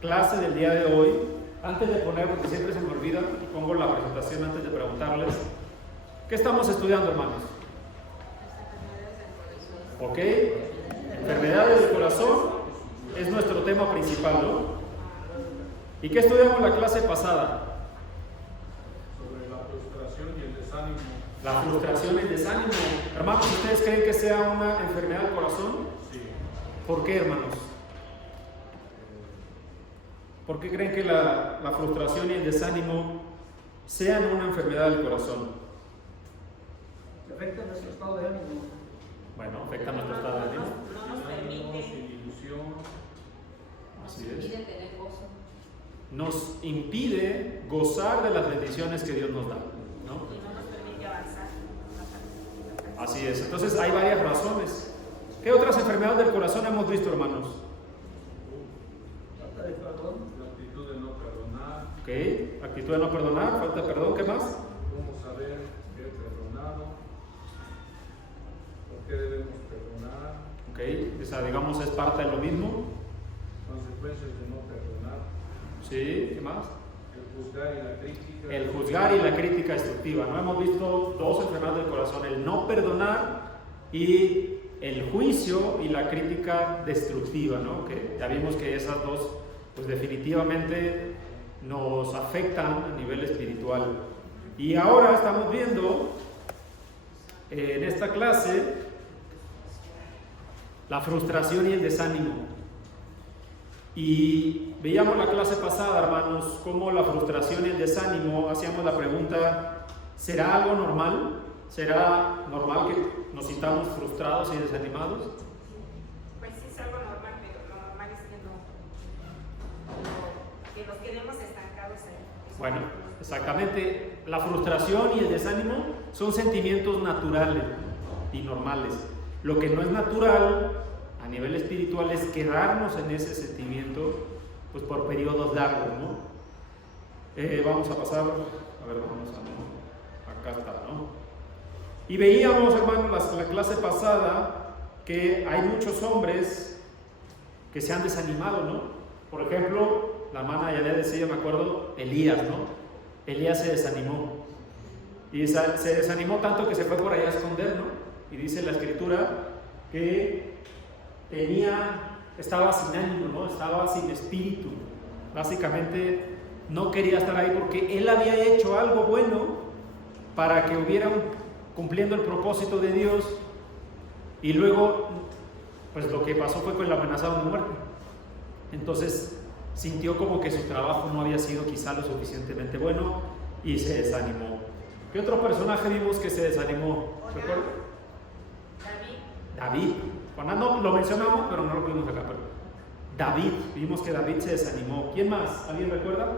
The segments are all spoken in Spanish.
clase del día de hoy, antes de poner, porque siempre se me olvida, pongo la presentación antes de preguntarles, ¿qué estamos estudiando, hermanos? ¿Ok? Enfermedades del corazón es nuestro tema principal, ¿no? ¿Y qué estudiamos la clase pasada? Sobre la frustración y el desánimo. La frustración y el desánimo. Hermanos, ¿ustedes creen que sea una enfermedad del corazón? Sí. ¿Por qué, hermanos? ¿Por qué creen que la frustración y el desánimo sean una enfermedad del corazón? Afecta nuestro estado de ánimo. Bueno, afecta nuestro estado de ánimo. No nos permite. Sin ilusión. Así Nos es. impide tener gozo. Nos impide gozar de las bendiciones que Dios nos da, ¿no? Y no nos permite avanzar. Así es. Entonces hay varias razones. ¿Qué otras enfermedades del corazón hemos visto, hermanos? Falta de perdón. La actitud de no perdonar. Ok, actitud de no perdonar, falta de perdón, ¿qué más? Cómo saber que he perdonado. ¿Por qué debemos perdonar? Ok, esa digamos es parte de lo mismo. Consecuencias de no perdonar. Sí, ¿qué más? El juzgar y la crítica. El juzgar y la crítica destructiva. No hemos visto dos enfermedades del corazón, el no perdonar y el juicio y la crítica destructiva, ¿no? Que ya vimos que esas dos, pues definitivamente nos afectan a nivel espiritual. Y ahora estamos viendo en esta clase la frustración y el desánimo. Y veíamos la clase pasada, hermanos, cómo la frustración y el desánimo, hacíamos la pregunta, ¿será algo normal? ¿Será normal que nos sintamos frustrados y desanimados? Pues sí es algo normal, pero lo normal es que nos quedemos estancados ahí. Bueno, exactamente. La frustración y el desánimo son sentimientos naturales y normales. Lo que no es natural a nivel espiritual es quedarnos en ese sentimiento pues por periodos largos, ¿no? Vamos a pasar, a ver, vamos a, acá está, ¿no? Y veíamos, hermanos, la clase pasada que hay muchos hombres que se han desanimado, ¿no? Por ejemplo, la hermana ya le decía, me acuerdo, Elías, ¿no? Elías se desanimó. Y se desanimó tanto que se fue por allá a esconder, ¿no? Y dice la escritura que estaba sin ánimo, ¿no? Estaba sin espíritu. Básicamente no quería estar ahí porque él había hecho algo bueno para que hubieran cumpliendo el propósito de Dios, y luego pues lo que pasó fue que lo amenazaron de muerte. Entonces sintió como que su trabajo no había sido quizá lo suficientemente bueno y se desanimó. ¿Qué otro personaje vimos que se desanimó? ¿Recuerdan? David. Juan no lo mencionamos, pero no lo pudimos acá. Pero David, vimos que David se desanimó. ¿Quién más? ¿Alguien recuerda?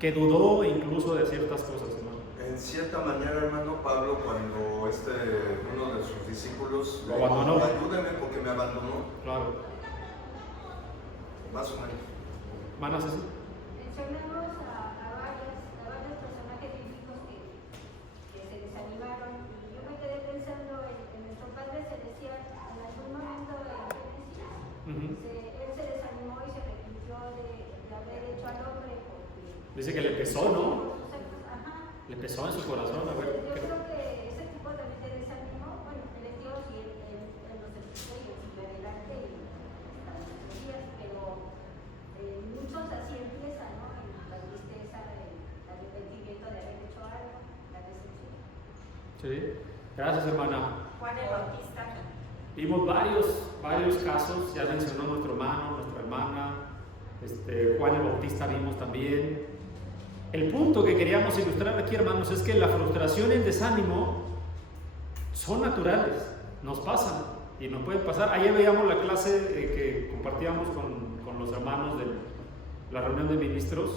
Que dudó incluso de ciertas cosas, ¿no? En cierta manera, hermano Pablo, cuando uno de sus discípulos lo abandonó. Ayúdame porque me abandonó. Claro. Más o menos. ¿Manas así? Mencionamos a varios personajes bíblicos que se desanimaron. Y yo me quedé pensando en nuestro Padre Celestial, en algún momento en Génesis, él se desanimó y se arrepintió de haber hecho al hombre. Dice que le pesó, ¿no? Ajá. Le pesó en su corazón, a ver. Yo creo que ese tipo también de desánimo, bueno, él es Dios y él nos escucha y nos sigue adelante y hasta nuestros días, pero muchos así empiezan, ¿no? En la tristeza, el arrepentimiento de haber hecho algo, la decepción. Sí, gracias, hermana. Juan el Bautista. Vimos varios casos, ya mencionó nuestro hermano, nuestra hermana, Juan el Bautista vimos también. El punto que queríamos ilustrar aquí, hermanos, es que la frustración y el desánimo son naturales, nos pasan y nos pueden pasar. Ayer veíamos la clase que compartíamos con los hermanos de la reunión de ministros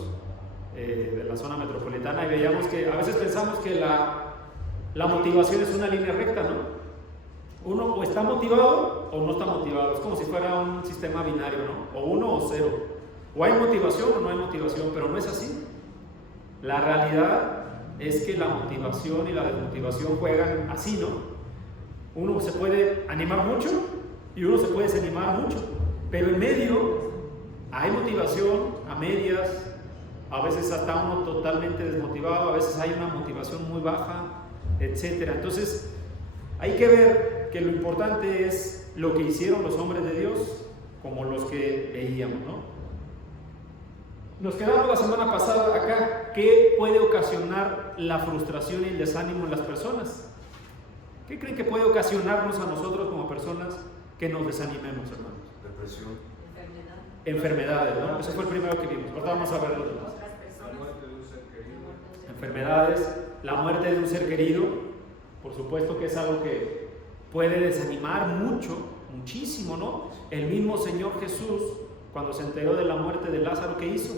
de la zona metropolitana, y veíamos que a veces pensamos que la motivación es una línea recta, ¿no? Uno o está motivado o no está motivado, es como si fuera un sistema binario, ¿no? O 1 o 0, o hay motivación o no hay motivación, pero no es así. La realidad es que la motivación y la desmotivación juegan así, ¿no? Uno se puede animar mucho y uno se puede desanimar mucho. Pero en medio hay motivación a medias, a veces hasta uno totalmente desmotivado, a veces hay una motivación muy baja, etc. Entonces hay que ver que lo importante es lo que hicieron los hombres de Dios, como los que veíamos, ¿no? Nos quedamos la semana pasada acá. ¿Qué puede ocasionar la frustración y el desánimo en las personas? ¿Qué creen que puede ocasionarnos a nosotros como personas que nos desanimemos, hermanos? Depresión. Enfermedades, ¿no? Ese fue el primero que vimos. Ahora vamos a ver los demás. Otras La personas. muerte de un ser querido. Enfermedades, la muerte de un ser querido, por supuesto que es algo que puede desanimar mucho, muchísimo, ¿no? El mismo Señor Jesús, cuando se enteró de la muerte de Lázaro, ¿qué hizo?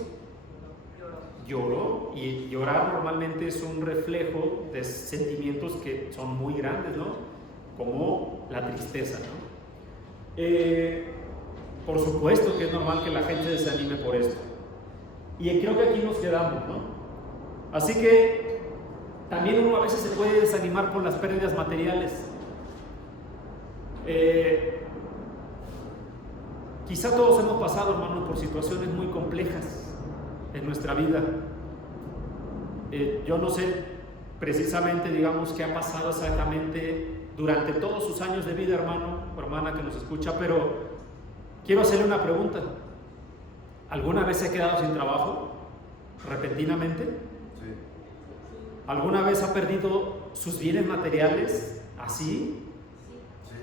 Lloró, y llorar normalmente es un reflejo de sentimientos que son muy grandes, ¿no? Como la tristeza, ¿no? Por supuesto que es normal que la gente se desanime por esto. Y creo que aquí nos quedamos, ¿no? Así que también uno a veces se puede desanimar por las pérdidas materiales. Quizá todos hemos pasado, hermanos, por situaciones muy complejas en nuestra vida. Yo no sé precisamente, digamos, qué ha pasado exactamente durante todos sus años de vida, hermano o hermana que nos escucha, pero quiero hacerle una pregunta. ¿Alguna vez se ha quedado sin trabajo repentinamente? Sí. ¿Alguna vez ha perdido sus bienes materiales así? Sí.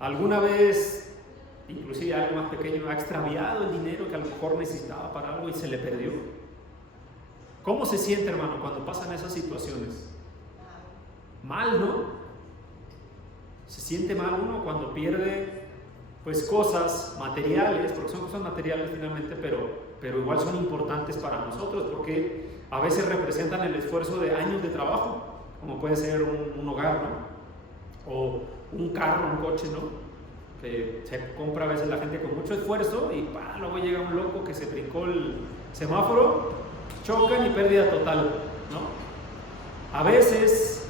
¿Alguna vez, inclusive algo más pequeño, ha extraviado el dinero que a lo mejor necesitaba para algo y se le perdió? ¿Cómo se siente, hermano, cuando pasan esas situaciones? Mal, ¿no? Se siente mal uno cuando pierde, pues, cosas materiales, porque son cosas materiales finalmente, pero igual son importantes para nosotros, porque a veces representan el esfuerzo de años de trabajo, como puede ser un hogar, ¿no? O un carro, un coche, ¿no? Que se compra a veces la gente con mucho esfuerzo y luego llega un loco que se brincó el semáforo, chocan y pérdida total, ¿no? A veces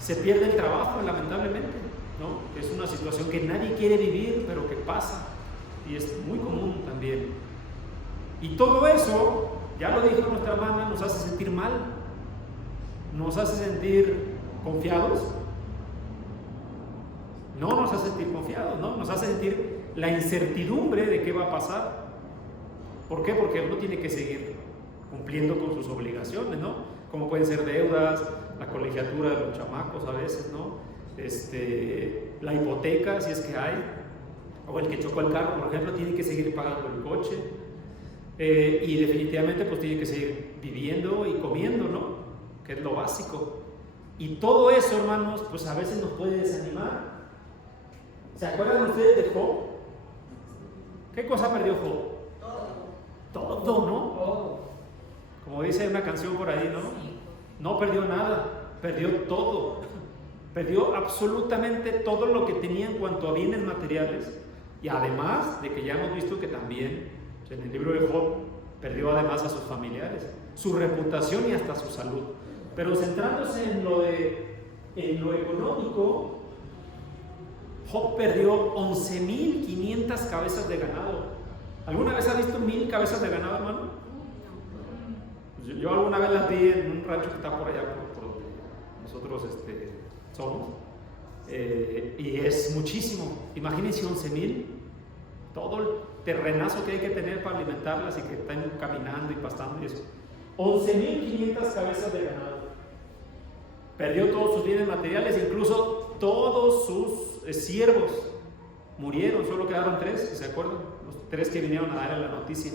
se pierde el trabajo, lamentablemente, ¿no? Que es una situación que nadie quiere vivir, pero que pasa y es muy común también. Y todo eso, ya lo dijo nuestra hermana, nos hace sentir mal, nos hace sentir confiados. No nos hace sentir confiados, ¿no? Nos hace sentir la incertidumbre de qué va a pasar. ¿Por qué? Porque uno tiene que seguir cumpliendo con sus obligaciones, ¿no? Como pueden ser deudas, la colegiatura de los chamacos a veces, ¿no? La hipoteca, si es que hay, o el que chocó el carro, por ejemplo, tiene que seguir pagando el coche, y definitivamente pues tiene que seguir viviendo y comiendo, ¿no? Que es lo básico. Y todo eso, hermanos, pues a veces nos puede desanimar. ¿Se acuerdan ustedes de Job? ¿Qué cosa perdió Job? Todo, ¿no? Todo. Como dice una canción por ahí, ¿no? No perdió nada, perdió todo. Perdió absolutamente todo lo que tenía en cuanto a bienes materiales. Y además de que ya hemos visto que también en el libro de Job perdió además a sus familiares, su reputación y hasta su salud. Pero centrándose en lo económico, Job perdió 11,500 cabezas de ganado. ¿Alguna vez has visto 1,000 cabezas de ganado, hermano? Yo alguna vez las vi en un rancho que está por allá, por donde nosotros somos. Y es muchísimo. Imagínense 11,000. Todo el terrenazo que hay que tener para alimentarlas y que están caminando y pastando y eso. 11,500 cabezas de ganado. Perdió todos sus bienes materiales, incluso todos sus siervos murieron, solo quedaron 3, ¿se acuerdan? Los 3 que vinieron a darle la noticia.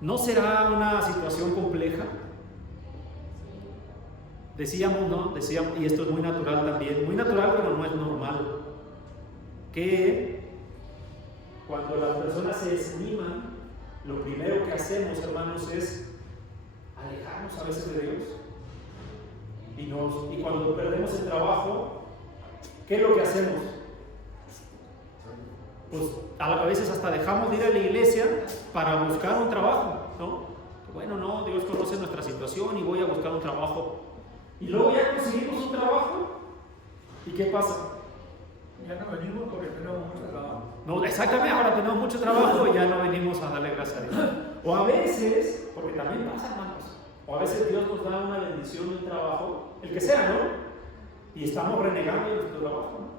¿No será una situación compleja? Decíamos, ¿no? Decíamos, y esto es muy natural también, muy natural, pero no es normal, que cuando las personas se desaniman, lo primero que hacemos, hermanos, es alejarnos a veces de Dios. Y cuando perdemos el trabajo, ¿qué es lo que hacemos? Pues a veces hasta dejamos de ir a la iglesia para buscar un trabajo, ¿no? Bueno, no, Dios conoce nuestra situación y voy a buscar un trabajo. Y luego ya conseguimos un trabajo, ¿y qué pasa? Ya no venimos porque tenemos mucho trabajo. No, exactamente, ahora tenemos mucho trabajo y ya no venimos a darle gracias a Dios. O a veces, porque también pasa, hermanos, o a veces Dios nos da una bendición de un trabajo, el que sea, ¿no? Y estamos renegando de nuestro trabajo, ¿no?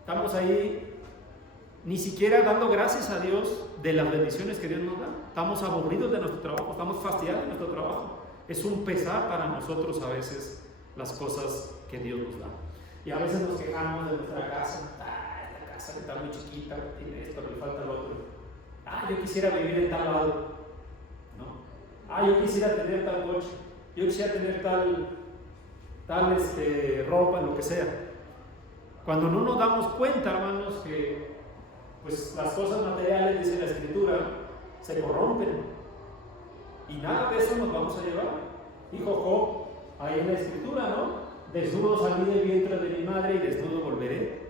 Estamos ahí ni siquiera dando gracias a Dios de las bendiciones que Dios nos da. Estamos aburridos de nuestro trabajo, estamos fastidiados de nuestro trabajo. Es un pesar para nosotros a veces las cosas que Dios nos da. Y a veces nos quejamos de nuestra casa. Esta casa que está muy chiquita, tiene esto, le falta lo otro. Yo quisiera vivir en tal lado, ¿no? Yo quisiera tener tal coche, yo quisiera tener tal ropa, lo que sea. Cuando no nos damos cuenta, hermanos, que pues las cosas materiales, dice la Escritura, se corrompen y nada de eso nos vamos a llevar. Dijo Job ahí en la Escritura, ¿no? Desnudo salí del vientre de mi madre y desnudo volveré.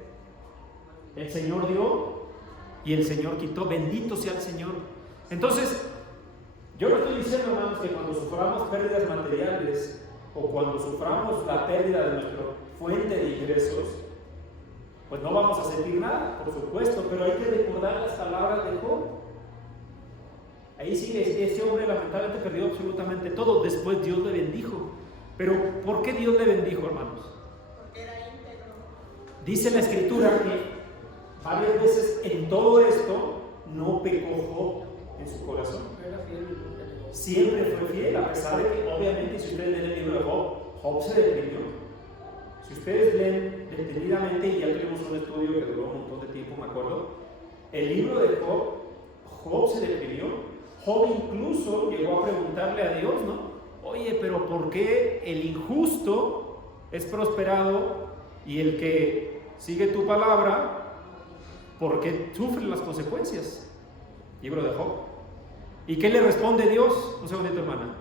El Señor dio y el Señor quitó. Bendito sea el Señor. Entonces, yo no estoy diciendo, hermanos, que cuando suframos pérdidas materiales o cuando suframos la pérdida de nuestra fuente de ingresos, pues no vamos a sentir nada, por supuesto, pero hay que recordar las palabras de Job. Ahí sí, ese hombre lamentablemente perdió absolutamente todo. Después Dios le bendijo. Pero ¿por qué Dios le bendijo, hermanos? Porque era íntegro. Dice la Escritura que varias veces en todo esto no pecó Job en su corazón. Siempre fue fiel, a pesar de que obviamente si ustedes leen el libro de Job, Job se deprimió. Si ustedes leen detenidamente, y ya tuvimos un estudio que duró un montón de tiempo, me acuerdo, el libro de Job se deprimió. Job incluso llegó a preguntarle a Dios, ¿no? Oye, pero ¿por qué el injusto es prosperado y el que sigue tu palabra, por qué sufre las consecuencias? Libro de Job. ¿Y qué le responde Dios? Un segundito, hermana.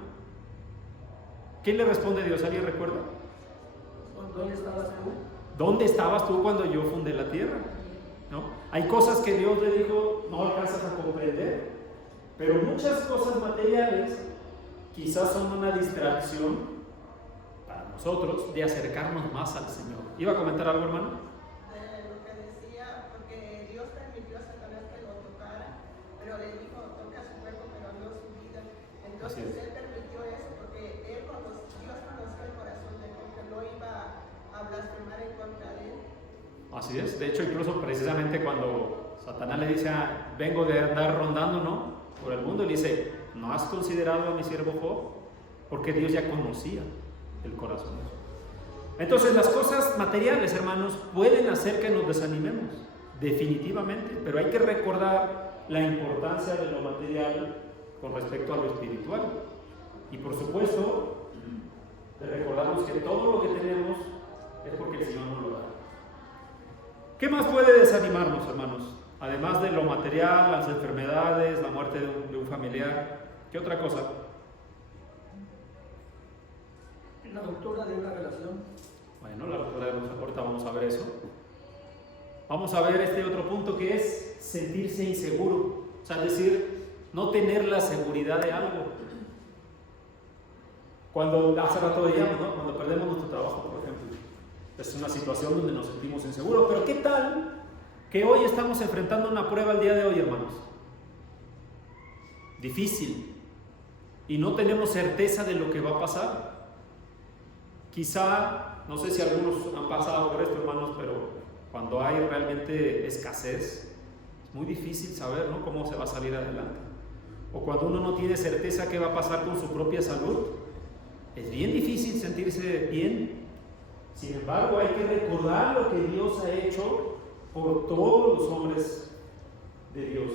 ¿Qué le responde Dios? ¿Alguien recuerda? ¿Dónde estabas tú? ¿Dónde estabas tú cuando yo fundé la tierra? ¿No? Hay cosas que Dios le dijo, no alcanzas a comprender, pero muchas cosas materiales quizás son una distracción para nosotros de acercarnos más al Señor. ¿Iba a comentar algo, hermano? Lo que decía, porque Dios permitió a Satanás que lo tocara, pero le dijo, toca su cuerpo, pero no su vida. Entonces él permitió eso porque Dios conoció el corazón de él, que no iba a blasfemar en contra de él. Así es. De hecho, incluso precisamente cuando Satanás le dice, vengo de andar rondando, ¿no?, por el mundo, le dice, ¿no has considerado a mi siervo Job? Porque Dios ya conocía el corazón. Entonces las cosas materiales, hermanos, pueden hacer que nos desanimemos, definitivamente, pero hay que recordar la importancia de lo material con respecto a lo espiritual. Y por supuesto, de recordarnos que todo lo que tenemos es porque el Señor nos lo da. ¿Qué más puede desanimarnos, hermanos? Además de lo material, las enfermedades, la muerte de un familiar, ¿qué otra cosa? La ruptura de una relación. Bueno, la ruptura de una relación, ahorita vamos a ver eso. Vamos a ver este otro punto que es sentirse inseguro, o sea, es decir, no tener la seguridad de algo. Cuando hace rato veíamos, ¿no?, cuando perdemos nuestro trabajo, por ejemplo, es una situación donde nos sentimos inseguros, pero ¿qué tal que hoy estamos enfrentando una prueba el día de hoy, hermanos? Difícil. Y no tenemos certeza de lo que va a pasar. Quizá, no sé si algunos han pasado por esto, hermanos, pero cuando hay realmente escasez, es muy difícil saber, ¿no?, cómo se va a salir adelante. O cuando uno no tiene certeza qué va a pasar con su propia salud, es bien difícil sentirse bien. Sin embargo, hay que recordar lo que Dios ha hecho por todos los hombres de Dios.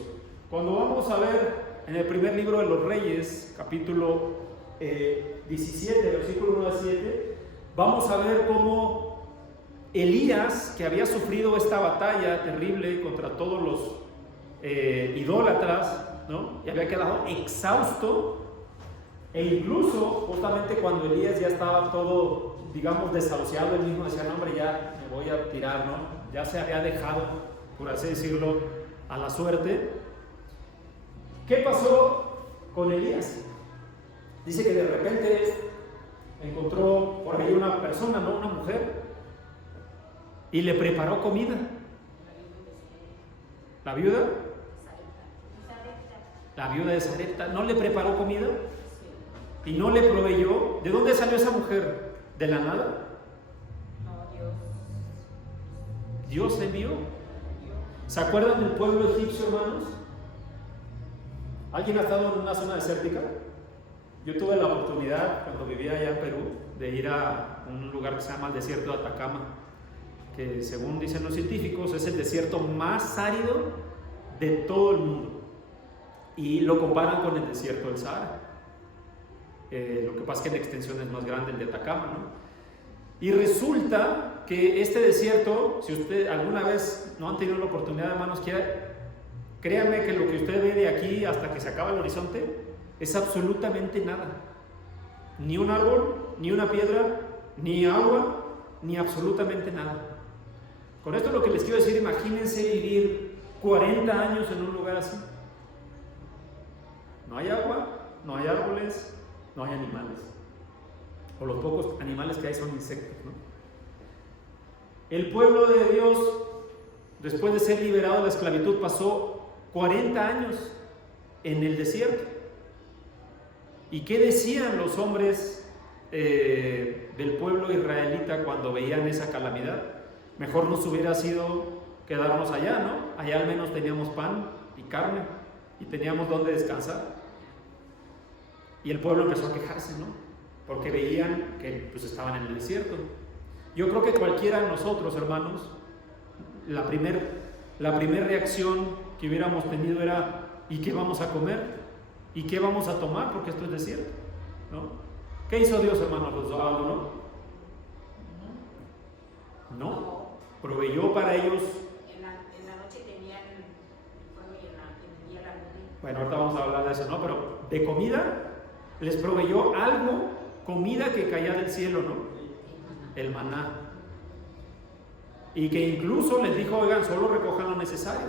Cuando vamos a ver en el primer libro de los Reyes, capítulo 17, versículo 1 a 7, vamos a ver cómo Elías, que había sufrido esta batalla terrible contra todos los idólatras, ¿no?, y había quedado exhausto, e incluso justamente cuando Elías ya estaba todo, digamos, desahuciado, él mismo decía, no, hombre, ya me voy a tirar, ¿no?, ya se había dejado, por así decirlo, a la suerte. ¿Qué pasó con Elías? Dice que de repente encontró por ahí una persona, ¿no?, una mujer, y le preparó comida. ¿La viuda? La viuda de Sarepta. ¿No le preparó comida? ¿Y no le proveyó? ¿De dónde salió esa mujer? ¿De la nada? Dios envió. ¿Se acuerdan del pueblo egipcio, hermanos? ¿Alguien ha estado en una zona desértica? Yo tuve la oportunidad, cuando vivía allá en Perú, de ir a un lugar que se llama el desierto de Atacama, que según dicen los científicos es el desierto más árido de todo el mundo, y lo comparan con el desierto del Sahara. Lo que pasa es que en extensión es más grande el de Atacama, ¿no? Y resulta que este desierto, si usted alguna vez no han tenido la oportunidad, hermanos, créanme que lo que usted ve de aquí hasta que se acaba el horizonte es absolutamente nada. Ni un árbol, ni una piedra, ni agua, ni absolutamente nada. Con esto lo que les quiero decir, imagínense vivir 40 años en un lugar así. No hay agua, no hay árboles, no hay animales. O los pocos animales que hay son insectos, ¿no? El pueblo de Dios, después de ser liberado de la esclavitud, pasó 40 años en el desierto. ¿Y qué decían los hombres del pueblo israelita cuando veían esa calamidad? Mejor nos hubiera sido quedarnos allá, ¿no? Allá al menos teníamos pan y carne y teníamos donde descansar. Y el pueblo empezó a quejarse, ¿no? Porque veían que pues estaban en el desierto. Yo creo que cualquiera de nosotros, hermanos, la primer reacción que hubiéramos tenido era: ¿y qué vamos a comer? ¿Y qué vamos a tomar? Porque esto es desierto, ¿no? ¿Qué hizo Dios, hermanos? ¿Los abandonó? No. Proveyó para ellos. En la noche tenían fuego y en el día la nube. Bueno, ahorita vamos a hablar de eso, ¿no? Pero de comida les proveyó algo, comida que caía del cielo, ¿no? El maná. Y que incluso les dijo: oigan, solo recojan lo necesario.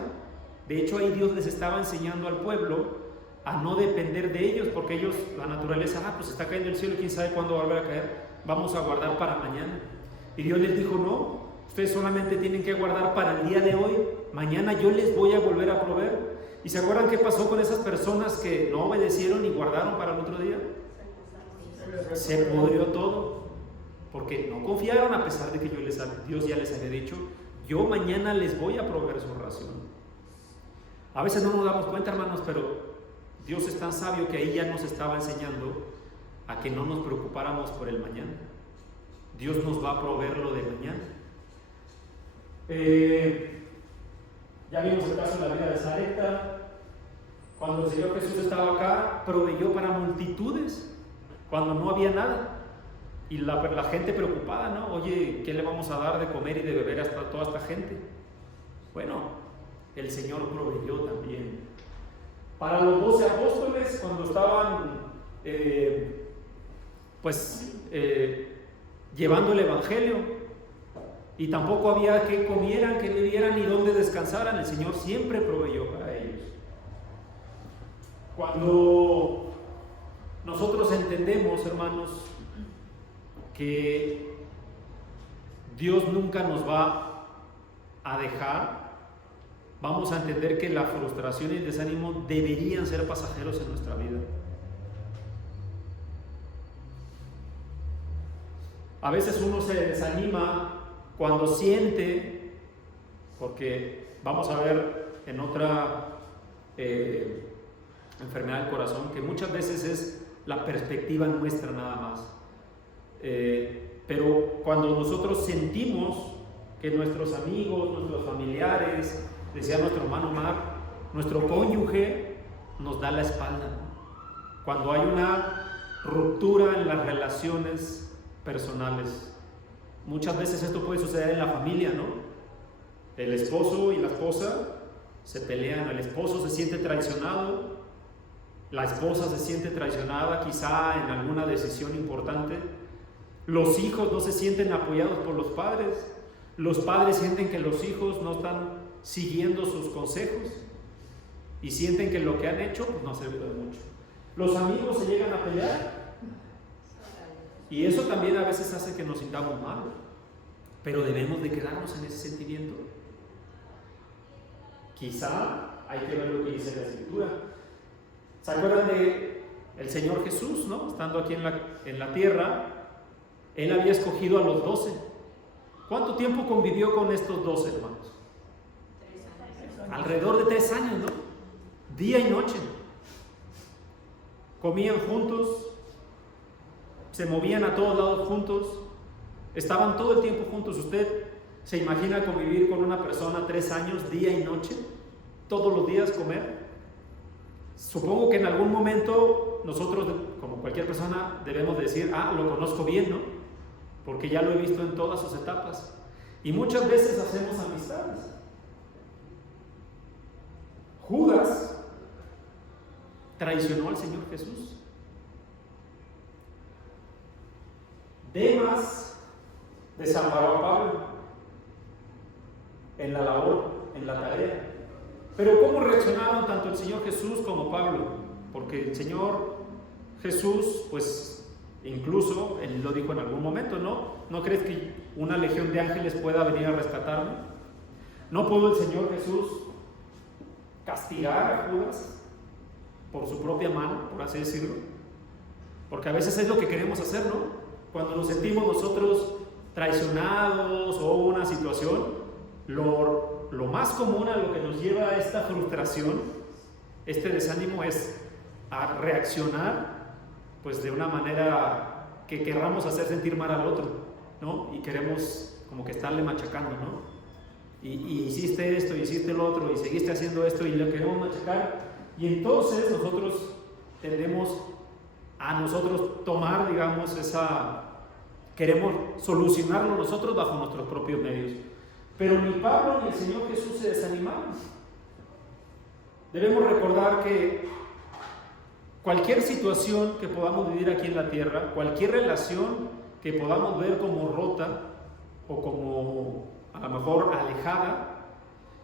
De hecho, ahí Dios les estaba enseñando al pueblo a no depender de ellos, porque ellos, la naturaleza, pues está cayendo el cielo, quién sabe cuándo va a volver a caer, vamos a guardar para mañana. Y Dios les dijo: no, ustedes solamente tienen que guardar para el día de hoy, mañana yo les voy a volver a proveer. ¿Y se acuerdan qué pasó con esas personas que no obedecieron y guardaron para el otro día? Se pudrió todo, porque no confiaron, a pesar de que Dios ya les había dicho: yo mañana les voy a proveer su ración. A veces no nos damos cuenta, hermanos, pero Dios es tan sabio que ahí ya nos estaba enseñando a que no nos preocupáramos por el mañana. Dios nos va a proveer lo de mañana. Ya vimos el caso de la vida de Sarepta. Cuando el Señor Jesús estaba acá, proveyó para multitudes cuando no había nada. Y la gente preocupada, ¿no? Oye, ¿qué le vamos a dar de comer y de beber a toda esta gente? Bueno, el Señor proveyó también. Para los 12 apóstoles, cuando estaban llevando el Evangelio, y tampoco había que comieran, que bebieran ni dónde descansaran, el Señor siempre proveyó para ellos. Cuando nosotros entendemos, hermanos, que Dios nunca nos va a dejar, vamos a entender que la frustración y el desánimo deberían ser pasajeros en nuestra vida. A veces uno se desanima cuando siente, porque vamos a ver en otra enfermedad del corazón, que muchas veces es la perspectiva nuestra nada más. Pero cuando nosotros sentimos que nuestros amigos, nuestros familiares, decía nuestro hermano Mar, nuestro cónyuge nos da la espalda, cuando hay una ruptura en las relaciones personales. Muchas veces esto puede suceder en la familia, ¿no? El esposo y la esposa se pelean, el esposo se siente traicionado, la esposa se siente traicionada quizá en alguna decisión importante, los hijos no se sienten apoyados por los padres sienten que los hijos no están siguiendo sus consejos y sienten que lo que han hecho pues no ha servido de mucho. Los amigos se llegan a pelear y eso también a veces hace que nos sintamos mal, pero debemos de quedarnos en ese sentimiento. Quizá hay que ver lo que dice la Escritura. ¿Se acuerdan de el Señor Jesús, no? Estando aquí en la tierra, Él había escogido a los 12. ¿Cuánto tiempo convivió con estos 12 hermanos? 3 años. Alrededor de 3 años, ¿no? Día y noche. Comían juntos, se movían a todos lados juntos, estaban todo el tiempo juntos. ¿Usted se imagina convivir con una persona 3 años, día y noche? Todos los días comer. Supongo que en algún momento nosotros, como cualquier persona, debemos decir, lo conozco bien, ¿no? Porque ya lo he visto en todas sus etapas. Y muchas veces hacemos amistades. Judas traicionó al Señor Jesús. Demas desamparó a Pablo en la labor, en la tarea. Pero ¿cómo reaccionaron tanto el Señor Jesús como Pablo? Porque el Señor Jesús, pues incluso, Él lo dijo en algún momento, ¿no crees que una legión de ángeles pueda venir a rescatarme? ¿No pudo el Señor Jesús castigar a Judas por su propia mano, por así decirlo? Porque a veces es lo que queremos hacer, ¿no? Cuando nos sentimos nosotros traicionados o una situación, lo más común a lo que nos lleva a esta frustración, este desánimo, es a reaccionar pues de una manera que querramos hacer sentir mal al otro, ¿no? Y queremos como que estarle machacando, ¿no? Y hiciste esto, hiciste lo otro, y seguiste haciendo esto, y lo queremos machacar. Y entonces nosotros tendemos a tomar, digamos, queremos solucionarlo nosotros bajo nuestros propios medios. Pero ni Pablo ni el Señor Jesús se desanimaron. Debemos recordar que cualquier situación que podamos vivir aquí en la tierra, cualquier relación que podamos ver como rota o como a lo mejor alejada,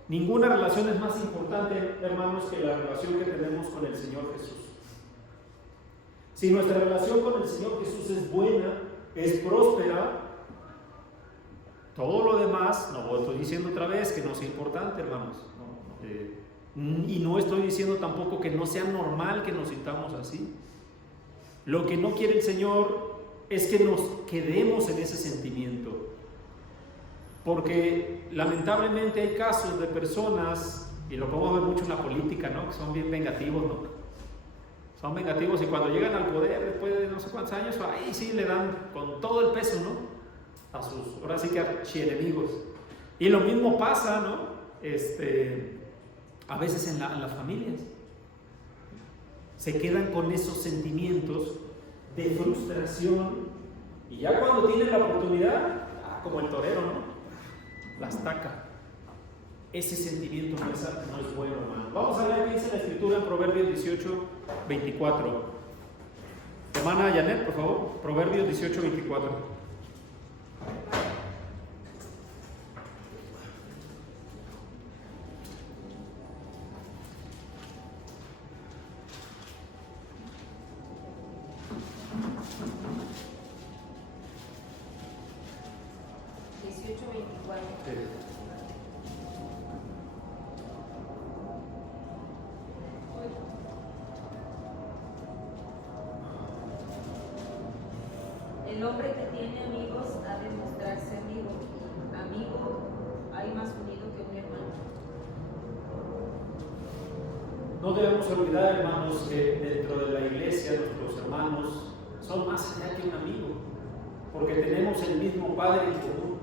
ninguna relación es más importante, hermanos, que la relación que tenemos con el Señor Jesús. Si nuestra relación con el Señor Jesús es buena, es próspera, todo lo demás, no estoy diciendo otra vez que no sea importante, hermanos, y no estoy diciendo tampoco que no sea normal que nos sintamos así. Lo que no quiere el Señor es que nos quedemos en ese sentimiento, porque lamentablemente hay casos de personas, y lo podemos ver mucho en la política, ¿no? Que son bien vengativos, ¿no? Son vengativos, y cuando llegan al poder después de no sé cuántos años, ahí sí le dan con todo el peso, ¿no? A sus, ahora sí que archienemigos. Y lo mismo pasa, ¿no? A veces en las familias. Se quedan con esos sentimientos de frustración, y ya cuando tienen la oportunidad, como el torero, ¿no? La estaca. Ese sentimiento no es bueno, hermano. Vamos a ver qué dice la Escritura en Proverbios 18:24. Hermana Janet, por favor. Proverbios 18:24. El hombre que tiene amigos ha de mostrarse amigo. Amigo hay más unido que un hermano. No debemos olvidar, hermanos, que dentro de la iglesia nuestros hermanos son más allá que un amigo, porque tenemos el mismo Padre en común.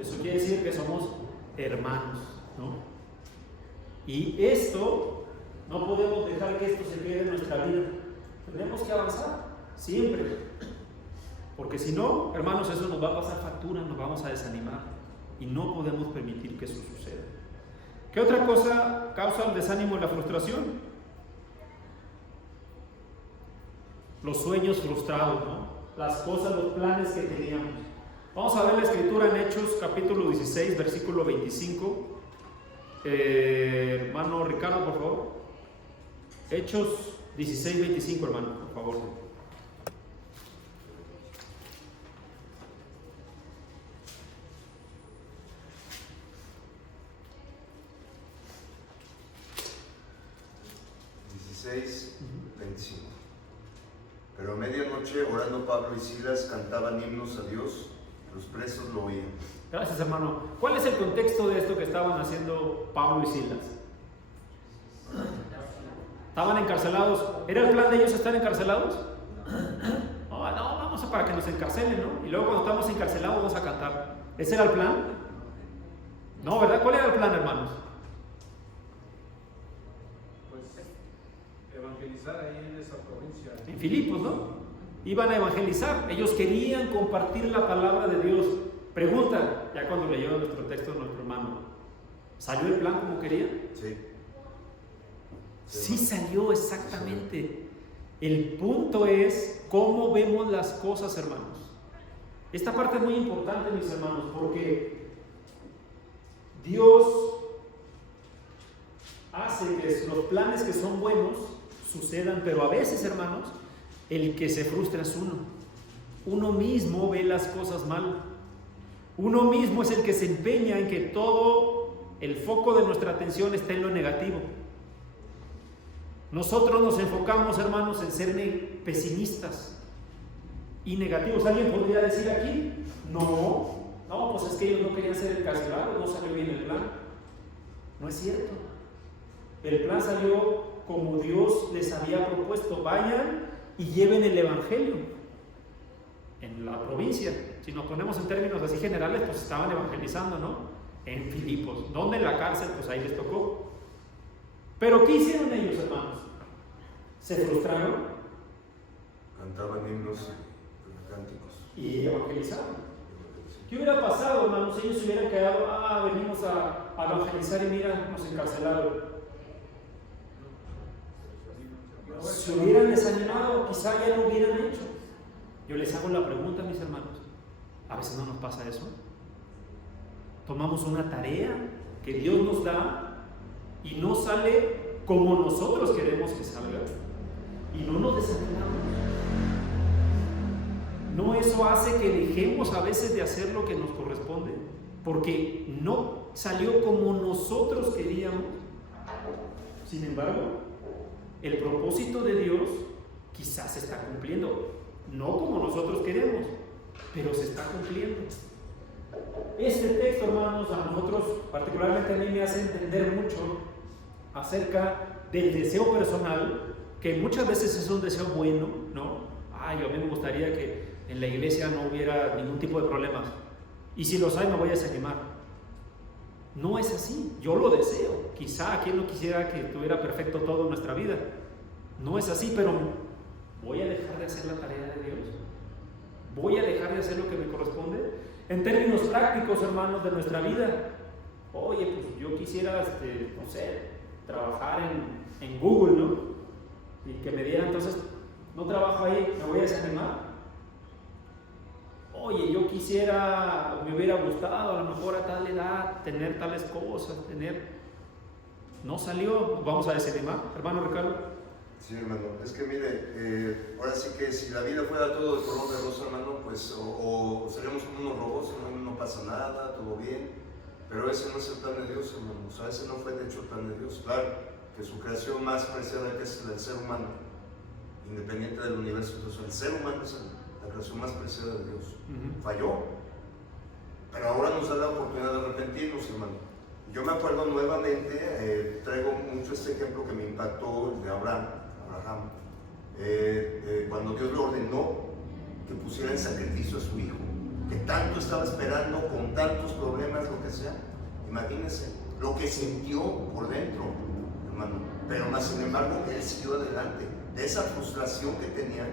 Eso quiere decir que somos hermanos, ¿no? Y esto, no podemos dejar que esto se quede en nuestra vida. Tenemos que avanzar siempre. Porque si no, hermanos, eso nos va a pasar factura, nos vamos a desanimar, y no podemos permitir que eso suceda. ¿Qué otra cosa causa el desánimo y la frustración? Los sueños frustrados, ¿no? Las cosas, los planes que teníamos. Vamos a ver la Escritura en Hechos capítulo 16, versículo 25. Hermano Ricardo, por favor. Hechos 16, 25, hermano, por favor. 16, 25. Pero a medianoche, orando Pablo y Silas, cantaban himnos a Dios, los presos lo oían. Gracias, hermano. ¿Cuál es el contexto de esto que estaban haciendo Pablo y Silas? Estaban encarcelados. ¿Era el plan de ellos estar encarcelados? No, vamos para que nos encarcelen, ¿no? Y luego cuando estamos encarcelados vamos a cantar. ¿Ese era el plan? No, ¿verdad? ¿Cuál era el plan, hermanos? Pues evangelizar ahí en esa provincia. En Filipos, ¿no? Iban a evangelizar. Ellos querían compartir la palabra de Dios. Pregunta, ya cuando leyó nuestro texto nuestro hermano, ¿salió el plan como quería? Sí. Sí salió exactamente. El punto es cómo vemos las cosas, hermanos. Esta parte es muy importante, mis hermanos, porque Dios hace que los planes que son buenos sucedan, pero a veces, hermanos, el que se frustra es uno. Uno mismo ve las cosas mal. Uno mismo es el que se empeña en que todo el foco de nuestra atención esté en lo negativo. Nosotros nos enfocamos, hermanos, en ser pesimistas y negativos. ¿Alguien podría decir aquí? No, pues es que ellos no querían ser encarcelados, no salió bien el plan. No es cierto. El plan salió como Dios les había propuesto. Vayan y lleven el evangelio en la provincia. Si nos ponemos en términos así generales, pues estaban evangelizando, ¿no? En Filipos. ¿Dónde? En la cárcel, pues ahí les tocó. Pero ¿qué hicieron ellos, hermanos? ¿Se frustraron? Cantaban himnos cánticos. Y evangelizaron. ¿Qué hubiera pasado, hermanos? Si ellos hubieran quedado, venimos a evangelizar y mira, nos encarcelaron. Se hubieran desanimado, quizá ya lo hubieran hecho. Yo les hago la pregunta, mis hermanos. A veces no nos pasa eso. Tomamos una tarea que Dios nos da y no sale como nosotros queremos que salga. Y no nos desanimamos. ¿No eso hace que dejemos a veces de hacer lo que nos corresponde? Porque no salió como nosotros queríamos. Sin embargo, el propósito de Dios quizás se está cumpliendo. No como nosotros queremos, pero se está cumpliendo. Este texto, hermanos, a nosotros, particularmente a mí, me hace entender mucho acerca del deseo personal, que muchas veces es un deseo bueno, ¿no? A mí me gustaría que en la iglesia no hubiera ningún tipo de problemas. Y si los hay, me voy a desanimar. No es así. Yo lo deseo. Quizá quien no quisiera que estuviera perfecto todo en nuestra vida. No es así, pero ¿voy a dejar de hacer la tarea de Dios? ¿Voy a dejar de hacer lo que me corresponde? En términos prácticos, hermanos, de nuestra vida. Oye, pues yo quisiera, no sé, trabajar en Google, ¿no? Y que me diera, entonces, no trabajo ahí, me voy a desanimar. Oye, yo quisiera, me hubiera gustado a lo mejor a tal edad tener tales cosas, no salió, vamos a desanimar, hermano Ricardo. Sí, hermano, es que mire, ahora sí que si la vida fuera todo de color de rosa, hermano, pues o seríamos como unos robots, no pasa nada, todo bien, pero ese no es el plan de Dios, hermano. O sea, ese no fue de hecho el plan de Dios. Claro que su creación más preciada, que es el ser humano, independiente del universo, entonces el ser humano es la creación más preciada de Dios. Falló, pero ahora nos da la oportunidad de arrepentirnos, hermano. Yo me acuerdo nuevamente, traigo mucho este ejemplo que me impactó de Abraham, cuando Dios le ordenó que pusiera en sacrificio a su hijo, que tanto estaba esperando, con tantos problemas, lo que sea. Imagínense lo que sintió por dentro, hermano. Pero más sin embargo, él siguió adelante. De esa frustración que tenía,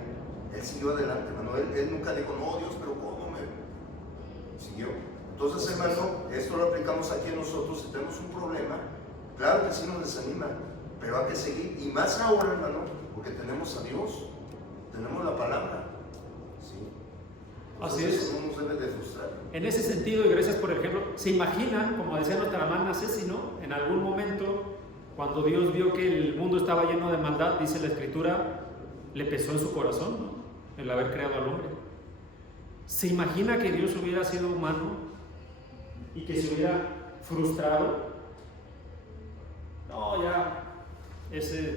él siguió adelante, hermano. Él nunca dijo, no, Dios, pero ¿cómo me...? Siguió. Entonces, hermano, esto lo aplicamos aquí en nosotros. Si tenemos un problema, claro que sí nos desanima, pero hay que seguir. Y más ahora, hermano, porque tenemos a Dios, tenemos la palabra. ¿Sí? Así es. No nos debe de frustrar. En ese sentido, y gracias por el ejemplo, ¿se imaginan, como decía nuestra hermana Ceci, ¿no? En algún momento, cuando Dios vio que el mundo estaba lleno de maldad, dice la Escritura, le pesó en su corazón, ¿no? El haber creado al hombre. ¿Se imagina que Dios hubiera sido humano y que se hubiera frustrado? No, ya,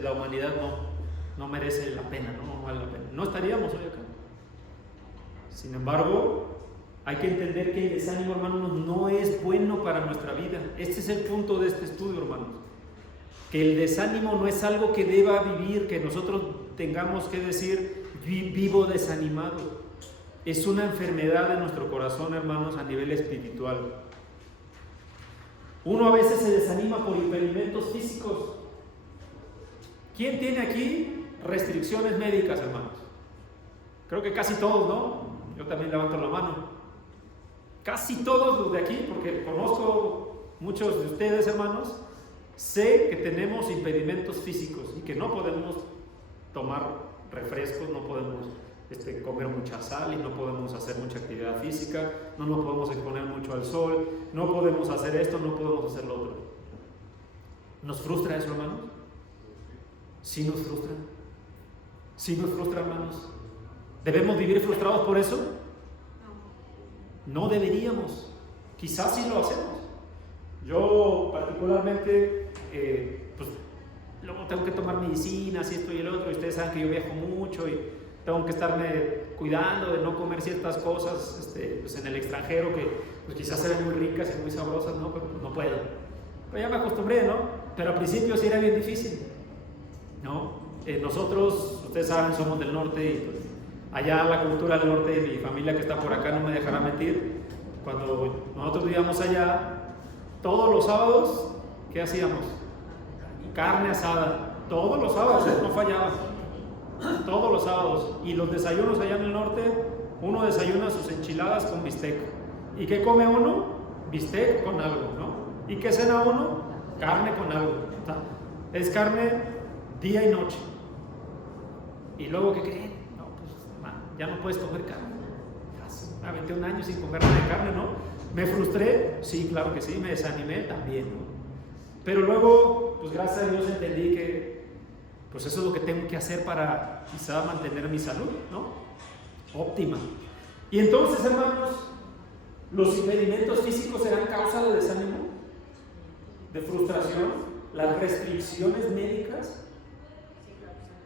la humanidad no merece la pena, no vale la pena. No estaríamos hoy acá. Sin embargo, hay que entender que el desánimo, hermanos, no es bueno para nuestra vida. Este es el punto de este estudio, hermanos. Que el desánimo no es algo que deba vivir, que nosotros tengamos que decir, vivo desanimado. Es una enfermedad de nuestro corazón, hermanos, a nivel espiritual. Uno a veces se desanima por impedimentos físicos. ¿Quién tiene aquí restricciones médicas, hermanos? Creo que casi todos, ¿no? Yo también levanto la mano. Casi todos los de aquí, porque conozco muchos de ustedes, hermanos, sé que tenemos impedimentos físicos y que no podemos tomar refrescos, no podemos comer mucha sal y no podemos hacer mucha actividad física, no nos podemos exponer mucho al sol, no podemos hacer esto, no podemos hacer lo otro. ¿Nos frustra eso, hermanos? Sí nos frustra. Sí nos frustra, hermanos. ¿Debemos vivir frustrados por eso? No deberíamos. Quizás sí lo hacemos. Yo particularmente, pues luego tengo que tomar medicinas y esto y el otro, y ustedes saben que yo viajo mucho y tengo que estarme cuidando de no comer ciertas cosas pues en el extranjero que pues quizás se ven muy ricas y muy sabrosas, ¿no? Pero pues no puedo. Pero ya me acostumbré, ¿no? Pero al principio sí era bien difícil, ¿no? Nosotros, ustedes saben, somos del norte y pues, allá la cultura del norte de mi familia que está por acá no me dejará mentir. Cuando nosotros vivíamos allá, todos los sábados, ¿qué hacíamos? Carne asada. Todos los sábados, no fallaba. Todos los sábados. Y los desayunos allá en el norte, uno desayuna sus enchiladas con bistec. ¿Y qué come uno? Bistec con algo, ¿no? ¿Y qué cena uno? Carne con algo. Es carne día y noche. ¿Y luego qué creen? No, pues ya no puedes comer carne. A 21 años sin comer nada de carne, ¿no? ¿Me frustré? Sí, claro que sí. ¿Me desanimé? También, ¿no? Pero luego, pues gracias a Dios entendí que pues eso es lo que tengo que hacer para quizá mantener mi salud, ¿no? Óptima. Y entonces, hermanos, ¿los impedimentos físicos serán causa de desánimo? ¿De frustración? ¿Las restricciones médicas?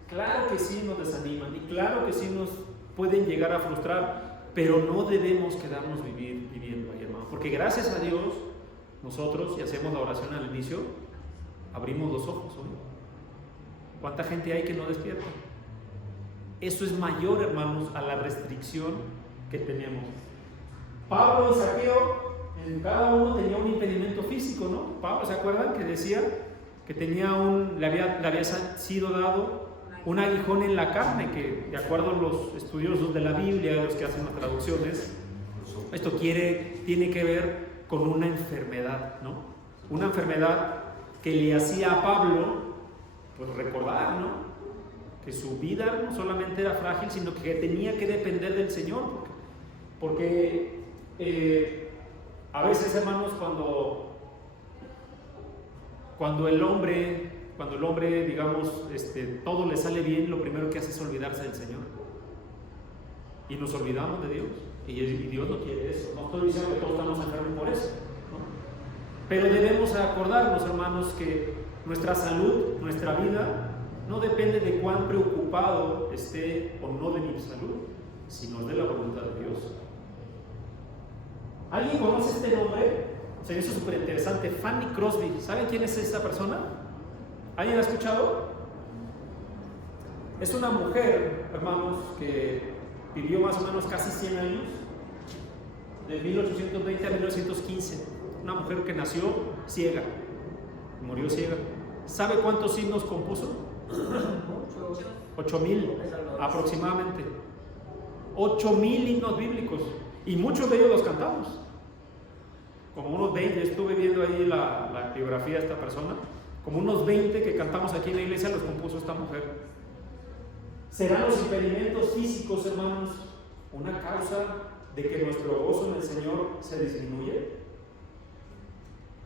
Claro que sí nos desaniman y claro que sí nos pueden llegar a frustrar, pero no debemos quedarnos viviendo ahí, hermano, porque gracias a Dios nosotros, y hacemos la oración al inicio, abrimos los ojos hoy. ¿Cuánta gente hay que no despierta? Eso es mayor, hermanos, a la restricción que tenemos. Pablo y Zaqueo, en cada uno tenía un impedimento físico, ¿no? Pablo, ¿se acuerdan que decía que tenía le había sido dado un aguijón en la carne, que de acuerdo a los estudiosos de la Biblia, los que hacen las traducciones, esto tiene que ver con una enfermedad, ¿no? Una enfermedad que le hacía a Pablo pues recordar, ¿no? Que su vida no solamente era frágil, sino que tenía que depender del Señor, porque a veces, hermanos, cuando el hombre, digamos, todo le sale bien, lo primero que hace es olvidarse del Señor. Y nos olvidamos de Dios. Y Dios no quiere eso. No estoy diciendo que todos estamos enfermos por eso, ¿no? Pero debemos acordarnos, hermanos, que nuestra salud, nuestra vida, no depende de cuán preocupado esté o no de mi salud, sino de la voluntad de Dios. ¿Alguien conoce este nombre? Se me hizo súper interesante. Fanny Crosby. ¿Saben quién es esta persona? ¿Alguien ha escuchado? Es una mujer, hermanos, que vivió más o menos casi 100 años, de 1820 a 1915. Una mujer que nació ciega, murió ciega. ¿Sabe cuántos himnos compuso? 8,000 aproximadamente. 8,000 himnos bíblicos. Y muchos de ellos los cantamos. Como unos 20, estuve viendo ahí la biografía de esta persona. Como unos 20 que cantamos aquí en la iglesia los compuso esta mujer. ¿Serán los impedimentos físicos, hermanos, una causa de que nuestro gozo en el Señor se disminuye?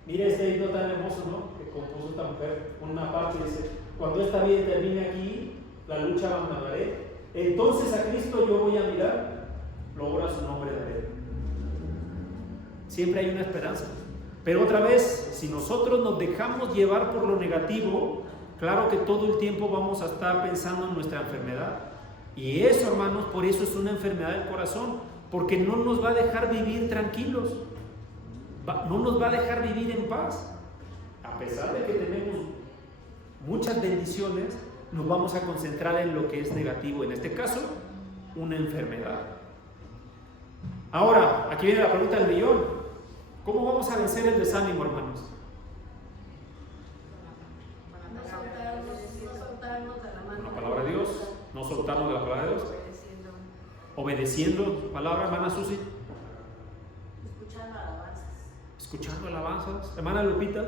Mire este himno tan hermoso, ¿no? Que compuso esta mujer. Una parte dice: cuando esta vida termine aquí, la lucha abandonaré. Entonces a Cristo yo voy a mirar, luego a su nombre daré. Siempre hay una esperanza. Pero otra vez, si nosotros nos dejamos llevar por lo negativo, Claro que todo el tiempo vamos a estar pensando en nuestra enfermedad. Y eso, hermanos, por eso es una enfermedad del corazón, porque no nos va a dejar vivir tranquilos, no nos va a dejar vivir en paz. A pesar de que tenemos muchas bendiciones, nos vamos a concentrar en lo que es negativo, en este caso, una enfermedad. Ahora, aquí viene la pregunta del millón. ¿Cómo vamos a vencer el desánimo, hermanos? No soltarnos de la mano. La palabra de Dios, no soltarnos de la palabra de Dios. Obedeciendo, palabra, hermana Susi. Escuchando alabanzas. Escuchando alabanzas. Hermana Lupita.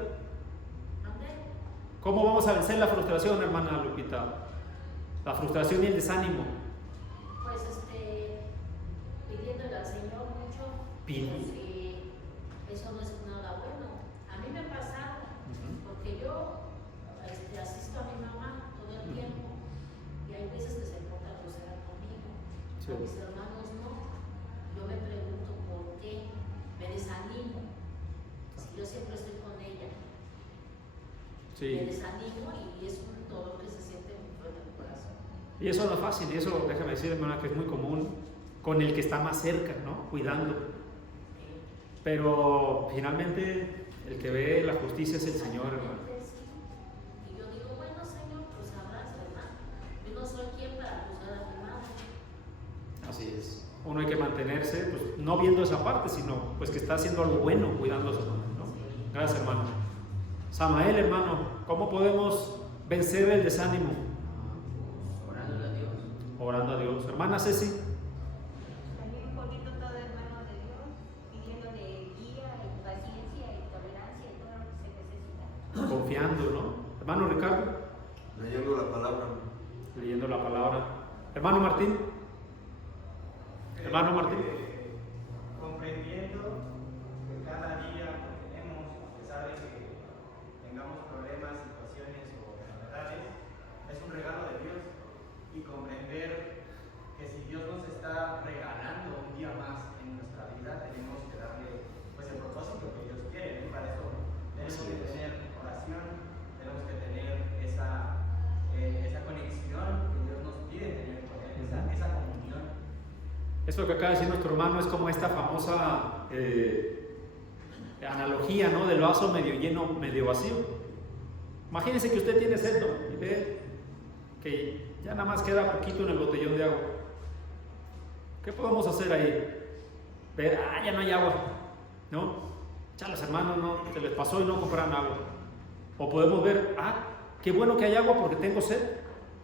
¿Cómo vamos a vencer la frustración, hermana Lupita? La frustración y el desánimo. Pues pidiéndole al Señor mucho, porque eso no es nada bueno. A mí me ha pasado, porque yo asisto a mi mamá todo el tiempo, y hay veces que se porta grosera conmigo. Sí. A mis hermanos no. Yo me pregunto por qué, me desanimo, si yo siempre estoy con ella. Sí. Me desanimo y es un dolor que se siente muy fuerte en el corazón. Y eso no es fácil, y eso, déjame decir, hermana, que es muy común con el que está más cerca, ¿no? Cuidando. Pero finalmente el que ve la justicia es el Señor, hermano. Y yo digo, bueno, Señor, pues sabrás, ¿verdad? Yo no soy quien para juzgar a mi madre. Así es. Uno hay que mantenerse, pues, no viendo esa parte, sino pues que está haciendo algo bueno cuidando a su madre, ¿no? Gracias, hermano. Samael, hermano, ¿cómo podemos vencer el desánimo? Orando a Dios. Orando a Dios. Hermana Ceci. También poniendo todo en manos de Dios, pidiéndole guía y paciencia y tolerancia y todo lo que se necesita. Confiando, ¿no? Hermano Ricardo. Leyendo la palabra. Leyendo la palabra. Hermano Martín. Hermano Martín. Comprendiendo que cada día que tenemos, a pesar de que tengamos problemas, situaciones o enfermedades, es un regalo de Dios, y comprender que si Dios nos está regalando un día más en nuestra vida, tenemos que darle pues el propósito que Dios quiere, ¿no? Para eso tenemos que tener oración, tenemos que tener esa conexión que Dios nos pide tener con Él, esa comunión. Esto que acaba de decir nuestro hermano es como esta famosa analogía, ¿no? Del vaso medio lleno, medio vacío. Imagínense que usted tiene sed, ¿no? Y ve que ya nada más queda poquito en el botellón de agua. ¿Qué podemos hacer ahí? Ver, ya no hay agua, ¿no? Ya los hermanos no, se les pasó y no compraron agua. O podemos ver, qué bueno que hay agua porque tengo sed.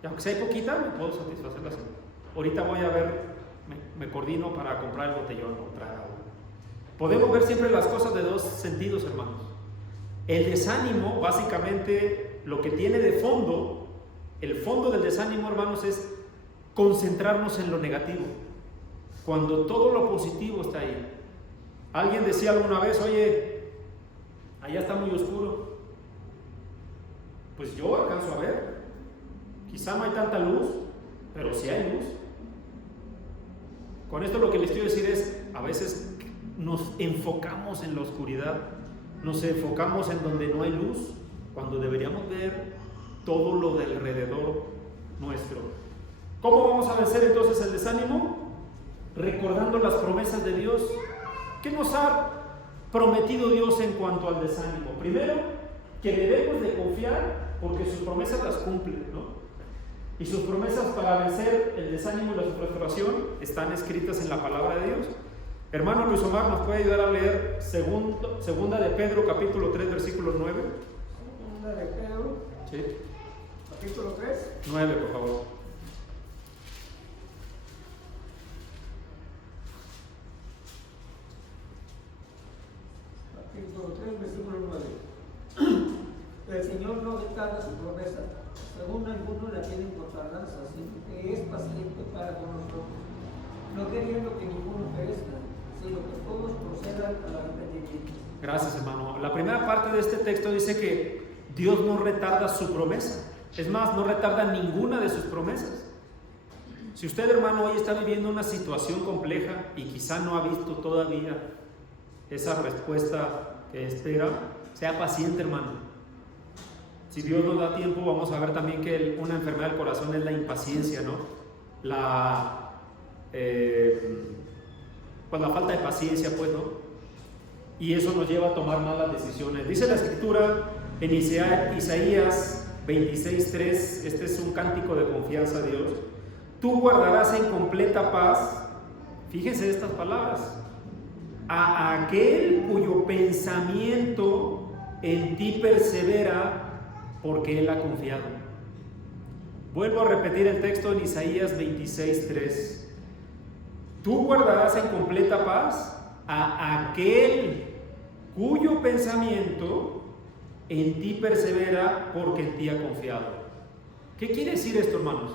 Y aunque sea poquita, me puedo satisfacer la sed. Ahorita voy a ver, me coordino para comprar el botellón o traer agua. Podemos ver siempre las cosas de dos sentidos, hermanos. El desánimo, básicamente, lo que tiene de fondo, el fondo del desánimo, hermanos, es concentrarnos en lo negativo, cuando todo lo positivo está ahí. Alguien decía alguna vez, oye, allá está muy oscuro. Pues yo alcanzo a ver. Quizá no hay tanta luz, pero sí hay luz. Con esto lo que les quiero decir es, a veces nos enfocamos en la oscuridad, nos enfocamos en donde no hay luz, cuando deberíamos ver todo lo de alrededor nuestro. ¿Cómo vamos a vencer entonces el desánimo? Recordando las promesas de Dios. ¿Qué nos ha prometido Dios en cuanto al desánimo? Primero, que debemos de confiar porque sus promesas las cumplen, ¿no? Y sus promesas para vencer el desánimo y la frustración están escritas en la palabra de Dios. Hermano Luis Omar, ¿nos puede ayudar a leer segunda de Pedro, capítulo 3, versículo 9? Segunda de Pedro, Sí. capítulo 3. 9, por favor. Capítulo 3, versículo 9. El Señor no retarda su promesa, según algunos la tienen por tardanza, sino que es paciente para con nosotros, no queriendo que ninguno perezca, sino que todos procedan al arrepentimiento. Gracias, hermano. La primera parte de este texto dice que Dios no retarda su promesa. Es más, no retarda ninguna de sus promesas. Si usted, hermano, hoy está viviendo una situación compleja y quizá no ha visto todavía esa respuesta que espera, sea paciente, hermano. Si Dios nos da tiempo, vamos a ver también que una enfermedad del corazón es la impaciencia, ¿no? Pues la falta de paciencia, pues, ¿no? Y eso nos lleva a tomar malas decisiones. Dice la Escritura en Isaías 26:3, este es un cántico de confianza a Dios: tú guardarás en completa paz, fíjense estas palabras, a aquel cuyo pensamiento en ti persevera, porque él ha confiado. Vuelvo a repetir el texto en Isaías 26:3. Tú guardarás en completa paz a aquel cuyo pensamiento en ti persevera, porque en ti ha confiado. ¿Qué quiere decir esto, hermanos?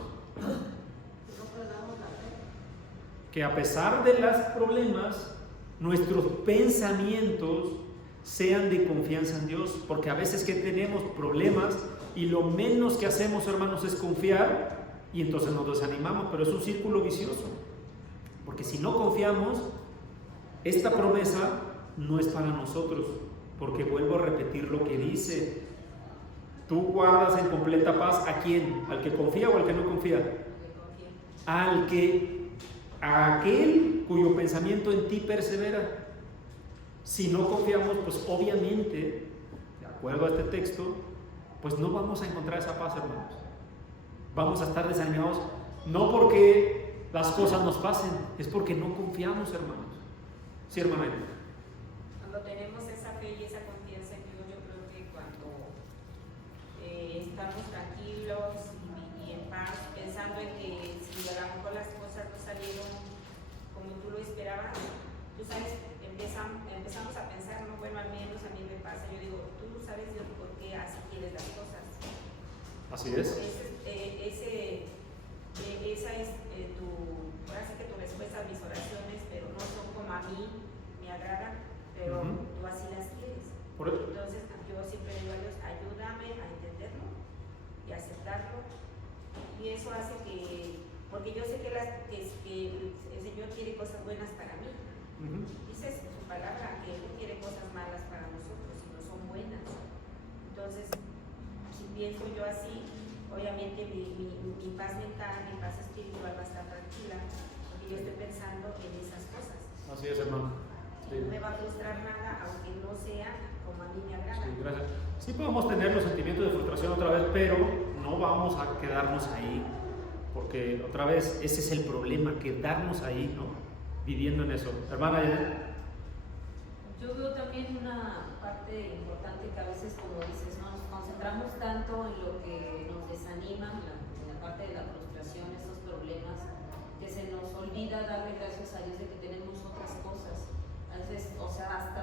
Que a pesar de los problemas, nuestros pensamientos sean de confianza en Dios, porque a veces que tenemos problemas y lo menos que hacemos, hermanos, es confiar, y entonces nos desanimamos, pero es un círculo vicioso, porque si no confiamos, esta promesa no es para nosotros, porque vuelvo a repetir lo que dice: tú guardas en completa paz ¿a quién? ¿Al que confía o al que no confía? A aquel cuyo pensamiento en ti persevera. Si no confiamos, pues obviamente, de acuerdo a este texto, pues no vamos a encontrar esa paz, hermanos. Vamos a estar desanimados, no porque las cosas nos pasen, es porque no confiamos, hermanos. Sí, hermana. Cuando tenemos esa fe y esa confianza en Dios, yo creo que cuando estamos tranquilos y en paz, pensando en que si a lo mejor las cosas no salieron como tú lo esperabas, tú sabes, empezamos a pensar, no, bueno, al menos a mí me pasa, yo digo, tú sabes Dios por qué así quieres las cosas. Así es. Esa es ahora sí que tu respuesta a mis oraciones, pero no son como a mí me agradan, pero tú así las quieres. Entonces yo siempre digo a Dios, ayúdame a entenderlo y aceptarlo, y eso hace que, porque yo sé que el Señor quiere cosas buenas para mí. Dice su palabra que Él no quiere cosas malas para nosotros, sino son buenas. Entonces, si pienso yo así, obviamente mi paz mental, mi paz espiritual va a estar tranquila, porque yo estoy pensando en esas cosas. Así es, hermano. Sí. No me va a frustrar nada, aunque no sea como a mí me agrada. Sí, gracias. Sí podemos tener los sentimientos de frustración otra vez, pero no vamos a quedarnos ahí, porque otra vez ese es el problema, quedarnos ahí, ¿no? Viviendo en eso. Hermana Janet. Yo veo también una parte importante que a veces, como dices, nos concentramos tanto en lo que nos desanima, en la parte de la frustración, esos problemas, que se nos olvida darle gracias a Dios de que tenemos otras cosas. A veces, o sea,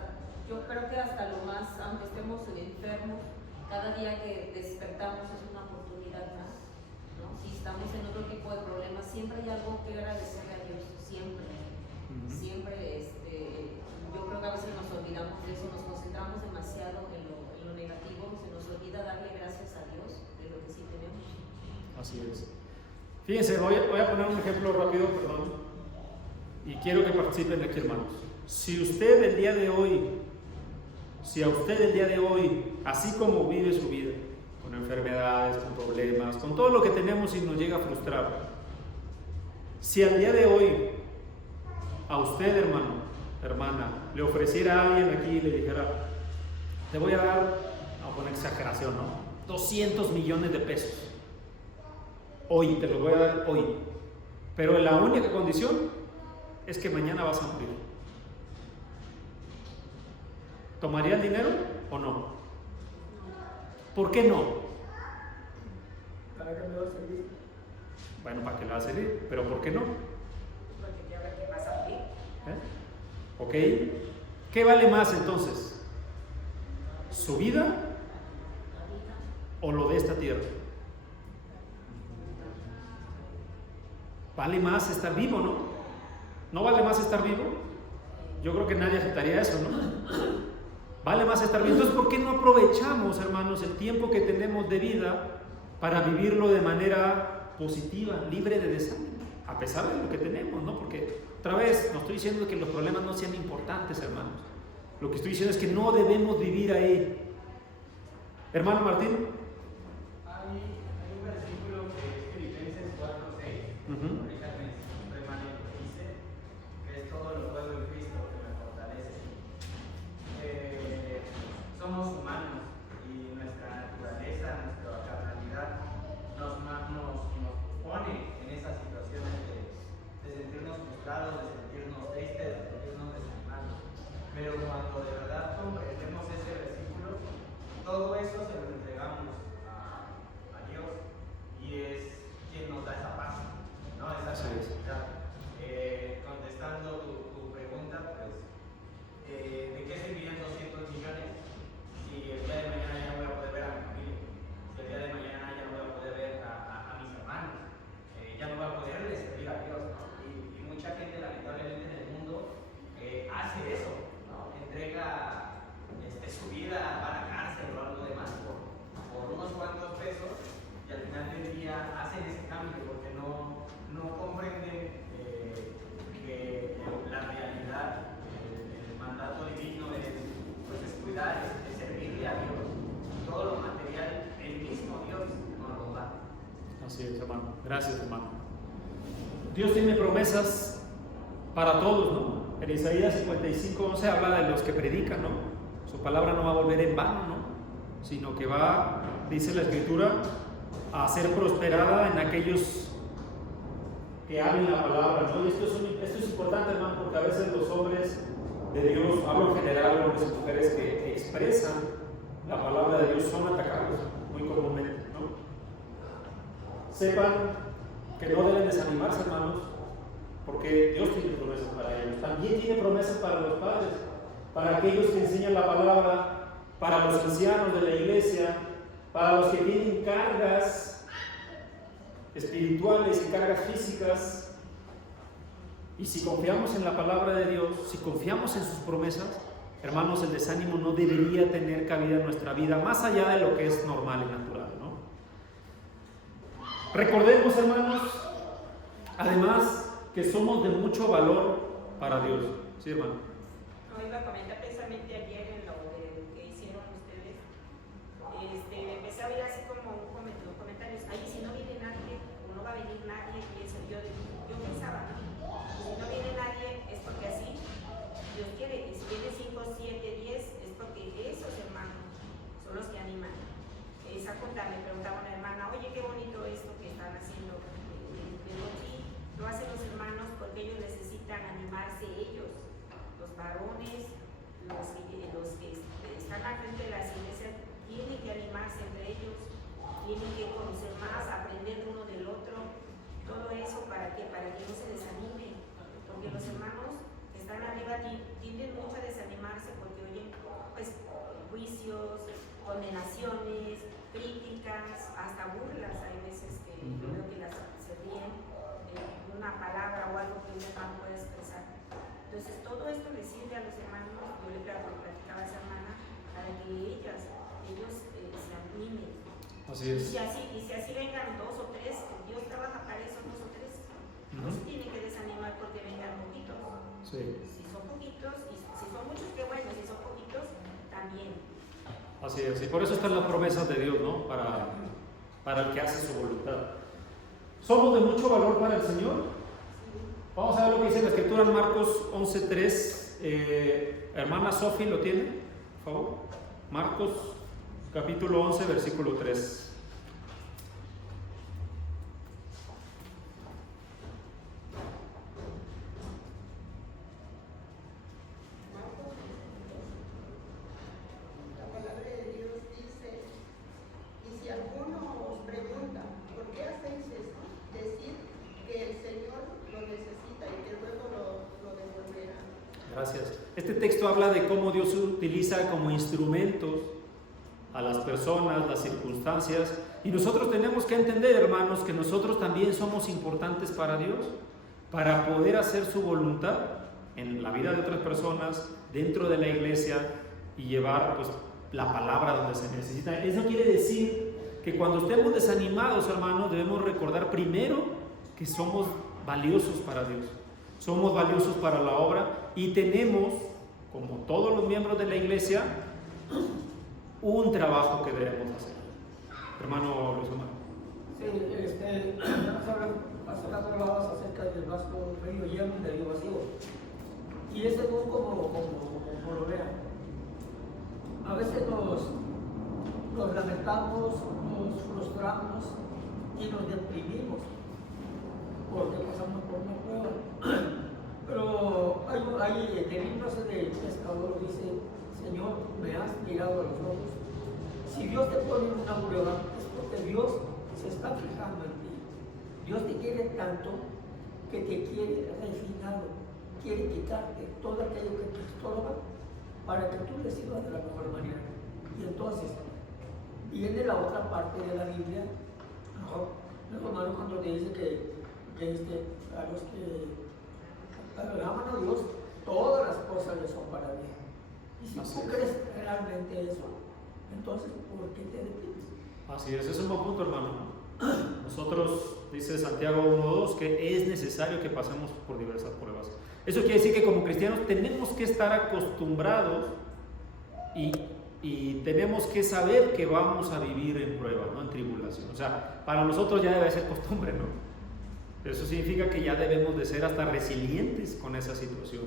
yo creo que hasta lo más, aunque estemos enfermos, cada día que despertamos es una oportunidad más, ¿no? Si estamos en otro tipo de problemas, siempre hay algo que agradecerle a Dios, siempre. Siempre, yo creo que a veces nos olvidamos de eso, nos concentramos demasiado en lo negativo, se nos olvida darle gracias a Dios de lo que sí tenemos. Así es. Fíjense, voy a poner un ejemplo rápido, perdón, y quiero que participen aquí, hermanos. Si a usted el día de hoy, así como vive su vida, con enfermedades, con problemas, con todo lo que tenemos y nos llega a frustrar, si al día de hoy a usted, hermano, hermana, le ofreciera a alguien aquí y le dijera, te voy a dar, a poner exageración, ¿no? 200 millones de pesos. Hoy, te los voy a dar hoy. Pero la única condición es que mañana vas a morir. ¿Tomaría el dinero o no? ¿Por qué no? ¿Para qué me va a servir? Bueno, ¿para qué le va a servir? Pero ¿por qué no? Porque ya ver qué pasa aquí. ¿Ok? ¿Qué vale más entonces? ¿Su vida o lo de esta tierra? ¿Vale más estar vivo, no? ¿No vale más estar vivo? Yo creo que nadie aceptaría eso, ¿no? Vale más estar vivo. Entonces, ¿por qué no aprovechamos, hermanos, el tiempo que tenemos de vida para vivirlo de manera positiva, libre de desánimo? A pesar de lo que tenemos, ¿no? Porque, otra vez, no estoy diciendo que los problemas no sean importantes, hermanos. Lo que estoy diciendo es que no debemos vivir ahí. Hermano Martín. Así es, hermano. Gracias, hermano. Dios tiene promesas para todos, ¿no? En Isaías 55:11 habla de los que predican, ¿no? Su palabra no va a volver en vano, ¿no? Sino que va, dice la Escritura, a ser prosperada en aquellos que hablen la palabra, ¿no? Y esto es importante, hermano, porque a veces los hombres de Dios, hablo en general, hombres y mujeres que expresan la palabra de Dios, son atacados muy comúnmente, ¿no? Sepan que no deben desanimarse, hermanos, porque Dios tiene promesas para ellos. También tiene promesas para los padres, para aquellos que enseñan la palabra, para los ancianos de la iglesia, para los que tienen cargas espirituales y cargas físicas. Y si confiamos en la palabra de Dios, si confiamos en sus promesas, hermanos, el desánimo no debería tener cabida en nuestra vida, más allá de lo que es normal y natural, ¿no? Recordemos, hermanos, además, que somos de mucho valor para Dios. ¿Sí, hermano? No, iba a comentar precisamente ayer en lo que hicieron ustedes. Empecé a ver así como comentarios, ay, si no viene nadie, o no va a venir nadie, y eso, yo pensaba, si no viene nadie es porque así Dios quiere, y si viene 5, 7, 10 es porque esos hermanos son los que animan. Esa junta me preguntaba una hermana, oye, qué bonito esto que están haciendo, pero aquí lo hacen los hermanos porque ellos necesitan animarse ellos, los varones, los que están al frente de las iglesias tienen que animarse entre ellos, tienen que conocer más, aprender de uno del otro, todo eso para que no se desanimen, porque los hermanos que están arriba tienden mucho a desanimarse porque oyen pues juicios, condenaciones, críticas, hasta burlas. Hay veces que yo veo que se ríen de una palabra o algo que un hermano puede expresar. Entonces todo esto le sirve a los hermanos, yo le platicaba a esa hermana, para que ellos se animen. Así es. Y si así vengan 2 o 3, Dios trabaja para esos 2 o 3. No se tienen que desanimar porque vengan poquitos. Sí. Si son poquitos, y si son muchos, qué bueno, si son poquitos, también. Así es, y por eso están las promesas de Dios, ¿no? Para el que hace su voluntad. ¿Somos de mucho valor para el Señor? Vamos a ver lo que dice la Escritura en Marcos 11:3. Hermana Sofi, ¿lo tiene? Por favor. Marcos capítulo 11, versículo 3. La palabra de Dios dice, y si alguno os pregunta, ¿por qué hacéis esto? Decid que el Señor lo necesita y que luego lo devolverá. Gracias. Este texto habla de cómo Dios utiliza como instrumentos a las personas, las circunstancias, y nosotros tenemos que entender, hermanos, que nosotros también somos importantes para Dios, para poder hacer su voluntad en la vida de otras personas, dentro de la iglesia, y llevar pues la palabra donde se necesita. Eso quiere decir que cuando estemos desanimados, hermanos, debemos recordar primero que somos valiosos para Dios, somos valiosos para la obra, y tenemos, como todos los miembros de la iglesia, un trabajo que debemos hacer. Hermano Luis Omar. Sí, hace rato hablabas acerca del vaso medio lleno y medio vacío. Y ese no como lo vean. A veces nos lamentamos, nos frustramos y nos deprimimos porque pasamos por una prueba. Pero hay el libro del pescador dice, Señor, me has mirado a los ojos. Si Dios te pone en una prueba, es porque Dios se está fijando en ti. Dios te quiere tanto que te quiere refinado, quiere quitarte todo aquello que te estorba para que tú le sirvas de la mejor manera. Y entonces, viene la otra parte de la Biblia, hermano, cuando te dice que a los que aman a Dios, todas las cosas les son para bien. Y si tú crees realmente eso, entonces, ¿por qué te deprimes? Así es un buen punto, hermano. Nosotros, dice Santiago 1:2, que es necesario que pasemos por diversas pruebas. Eso quiere decir que como cristianos tenemos que estar acostumbrados y tenemos que saber que vamos a vivir en pruebas, ¿no? En tribulación. sea, para nosotros ya debe ser costumbre, ¿no? Eso significa que ya debemos de ser hasta resilientes con esa situación.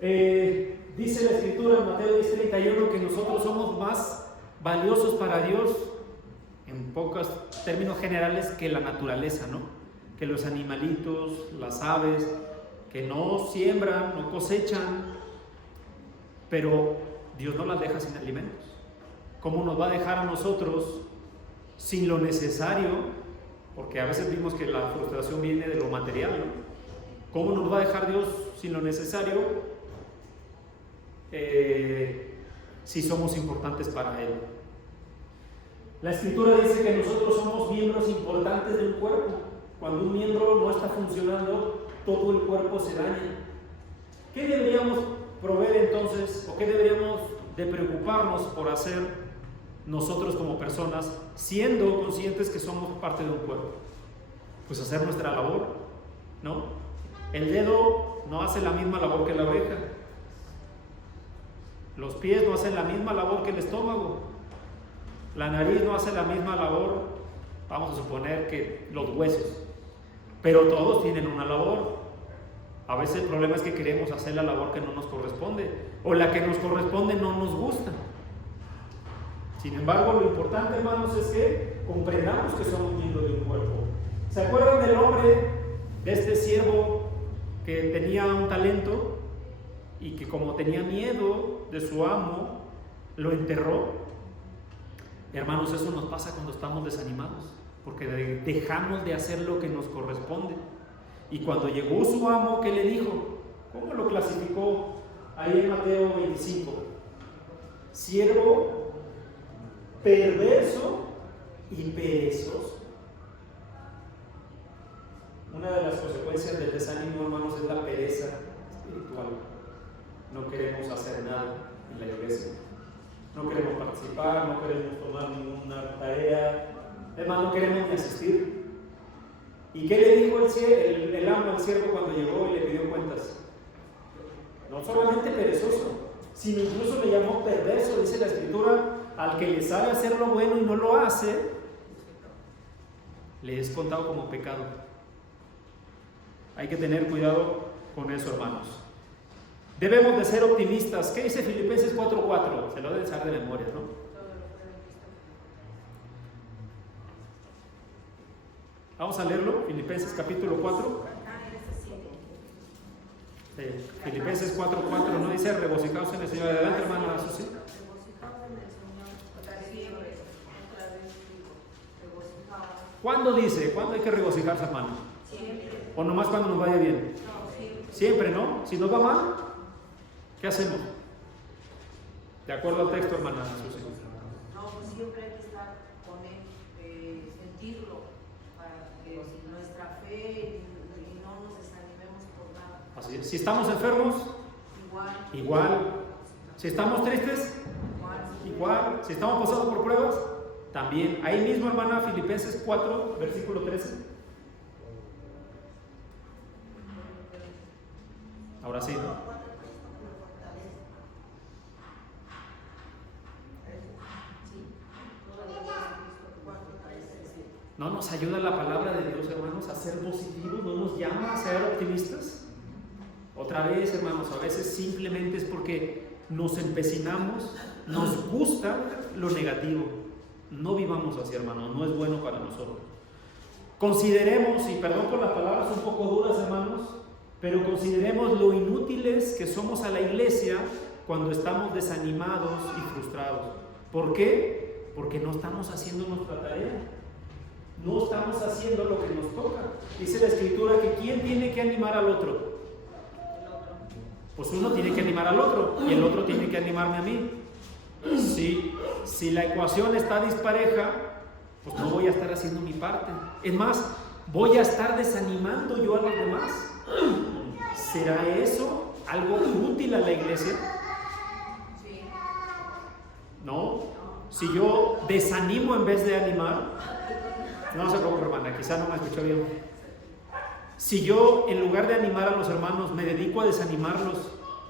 Dice la Escritura en Mateo 10:31 que nosotros somos más valiosos para Dios, en pocos términos generales, que la naturaleza, ¿no? Que los animalitos, las aves, que no siembran, no cosechan, pero Dios no las deja sin alimentos. ¿Cómo nos va a dejar a nosotros sin lo necesario? Porque a veces vimos que la frustración viene de lo material, ¿no? ¿Cómo nos va a dejar Dios sin lo necesario si somos importantes para Él? La Escritura dice que nosotros somos miembros importantes del cuerpo. Cuando un miembro no está funcionando, todo el cuerpo se daña. ¿Qué deberíamos proveer entonces, o qué deberíamos de preocuparnos por hacer nosotros como personas, siendo conscientes que somos parte de un cuerpo? Pues hacer nuestra labor, ¿no? El dedo no hace la misma labor que la oreja. Los pies no hacen la misma labor que el estómago. La nariz no hace la misma labor, vamos a suponer, que los huesos. Pero todos tienen una labor. A veces el problema es que queremos hacer la labor que no nos corresponde, o la que nos corresponde no nos gusta. Sin embargo, lo importante, hermanos, es que comprendamos que somos miembros de un cuerpo. ¿Se acuerdan del hombre, de este siervo que tenía un talento y que, como tenía miedo de su amo, lo enterró? Hermanos, eso nos pasa cuando estamos desanimados, porque dejamos de hacer lo que nos corresponde. Y cuando llegó su amo, ¿qué le dijo? ¿Cómo lo clasificó ahí en Mateo 25? Siervo perverso y perezoso. Una de las consecuencias del desánimo, hermanos, es la pereza espiritual. No queremos hacer nada en la iglesia. No queremos participar, no queremos tomar ninguna tarea. Además, no queremos ni asistir. ¿Y qué le dijo el amo al siervo cuando llegó y le pidió cuentas? No solamente perezoso, sino incluso le llamó perverso. Dice la Escritura, al que le sabe hacer lo bueno y no lo hace, le es contado como pecado. Hay que tener cuidado con eso, hermanos. Debemos de ser optimistas. ¿Qué dice Filipenses 4:4? Se lo deben saber de memoria, ¿no? Vamos a leerlo, Filipenses capítulo 4. Filipenses 4:4, ¿no dice regocijaos en el Señor? Adelante, hermana Susi. ¿Cuándo dice? ¿Cuándo hay que regocijarse, hermano? ¿O nomás cuando nos vaya bien? Siempre, ¿no? Si nos va mal, ¿qué hacemos? De acuerdo al texto, hermana Susi. No, pues siempre hay que estar con él, sentirlo, para que nuestra fe y no nos desanimemos por nada. Así es. Si estamos enfermos, igual. Si estamos tristes, igual. Si estamos pasando por pruebas, también. Ahí mismo, hermana, Filipenses 4, versículo 13. Ahora sí. ¿No nos ayuda la palabra de Dios, hermanos, a ser positivos? ¿No nos llama a ser optimistas? Otra vez, hermanos, a veces simplemente es porque nos empecinamos, nos gusta lo negativo. No vivamos así, hermanos, no es bueno para nosotros. Consideremos, y perdón por las palabras un poco duras, hermanos, pero consideremos lo inútiles que somos a la iglesia cuando estamos desanimados y frustrados. ¿Por qué? Porque no estamos haciendo nuestra tarea. No estamos haciendo lo que nos toca. Dice la Escritura que ¿quién tiene que animar al otro? Pues uno tiene que animar al otro y el otro tiene que animarme a mí. Si la ecuación está dispareja, pues no voy a estar haciendo mi parte. Es más, voy a estar desanimando yo a los demás. ¿Será eso algo útil a la iglesia? ¿No? Si yo desanimo en vez de animar, no se preocupe, hermana, quizá no me escuchó bien. Si yo, en lugar de animar a los hermanos, me dedico a desanimarlos,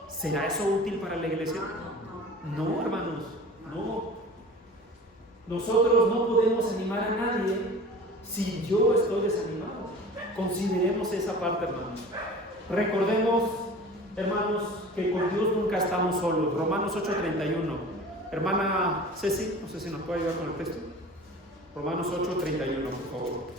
¿será eso útil para la iglesia? No, hermanos, no. Nosotros no podemos animar a nadie. Consideremos esa parte, hermanos. Recordemos, hermanos, que con Dios nunca estamos solos. Romanos 8:31. Hermana Ceci, no sé si nos puede ayudar con el texto. Romanos 8:31, por favor.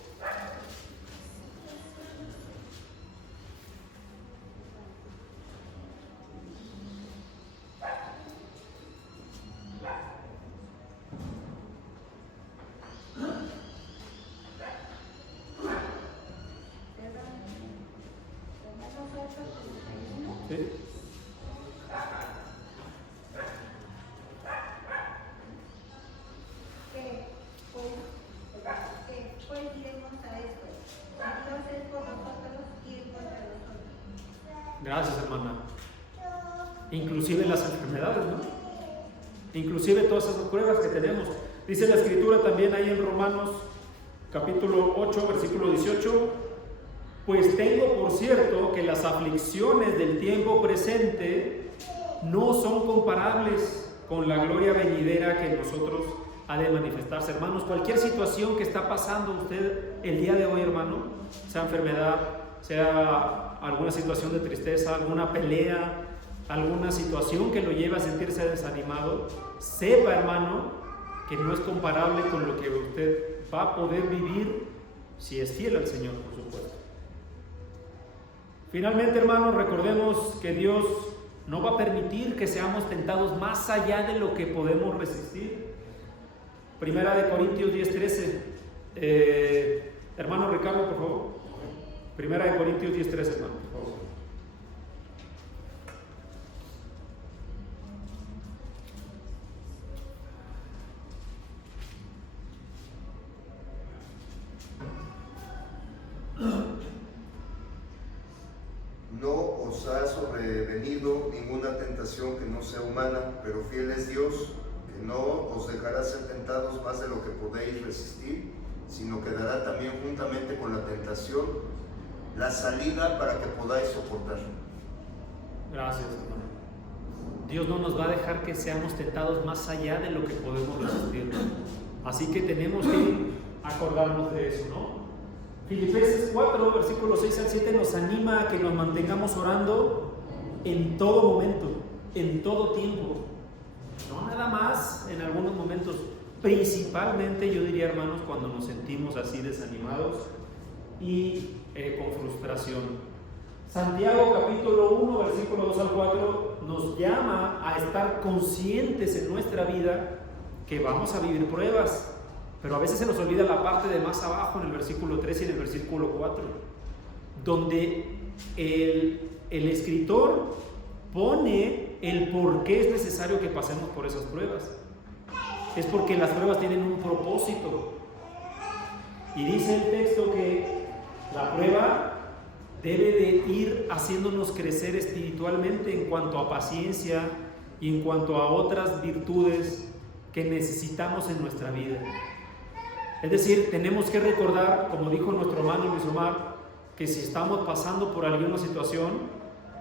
Gracias, hermana. Inclusive las enfermedades, ¿no? Inclusive todas esas pruebas que tenemos. Dice la Escritura también ahí en Romanos capítulo 8, versículo 18: pues tengo por cierto que las aflicciones del tiempo presente no son comparables con la gloria venidera que en nosotros ha de manifestarse. Hermanos, cualquier situación que está pasando usted el día de hoy, hermano, sea enfermedad, sea alguna situación de tristeza, alguna pelea, alguna situación que lo lleve a sentirse desanimado, sepa, hermano, que no es comparable con lo que usted va a poder vivir si es fiel al Señor, por supuesto. Finalmente, hermanos, recordemos que Dios no va a permitir que seamos tentados más allá de lo que podemos resistir. Primera de Corintios 10:13. Hermano Ricardo, por favor. Primera de Corintios 10:13, hermano, por favor. No os ha sobrevenido ninguna tentación que no sea humana, pero fiel es Dios, que no os dejará ser tentados más de lo que podéis resistir, sino que dará también juntamente con la tentación la salida para que podáis soportar. Gracias, hermano. Dios no nos va a dejar que seamos tentados más allá de lo que podemos resistir. Así que tenemos que acordarnos de eso, ¿no? Filipenses 4, versículos 6 al 7 nos anima a que nos mantengamos orando en todo momento, en todo tiempo. No nada más en algunos momentos. Principalmente, yo diría, hermanos, cuando nos sentimos así desanimados y con frustración. Santiago capítulo 1, versículo 2 al 4 nos llama a estar conscientes en nuestra vida que vamos a vivir pruebas. Pero a veces se nos olvida la parte de más abajo, en el versículo 3 y en el versículo 4, donde el escritor pone el por qué es necesario que pasemos por esas pruebas. Es porque las pruebas tienen un propósito. Y dice el texto que la prueba debe de ir haciéndonos crecer espiritualmente en cuanto a paciencia y en cuanto a otras virtudes que necesitamos en nuestra vida. Es decir, tenemos que recordar, como dijo nuestro hermano Luis Omar, que si estamos pasando por alguna situación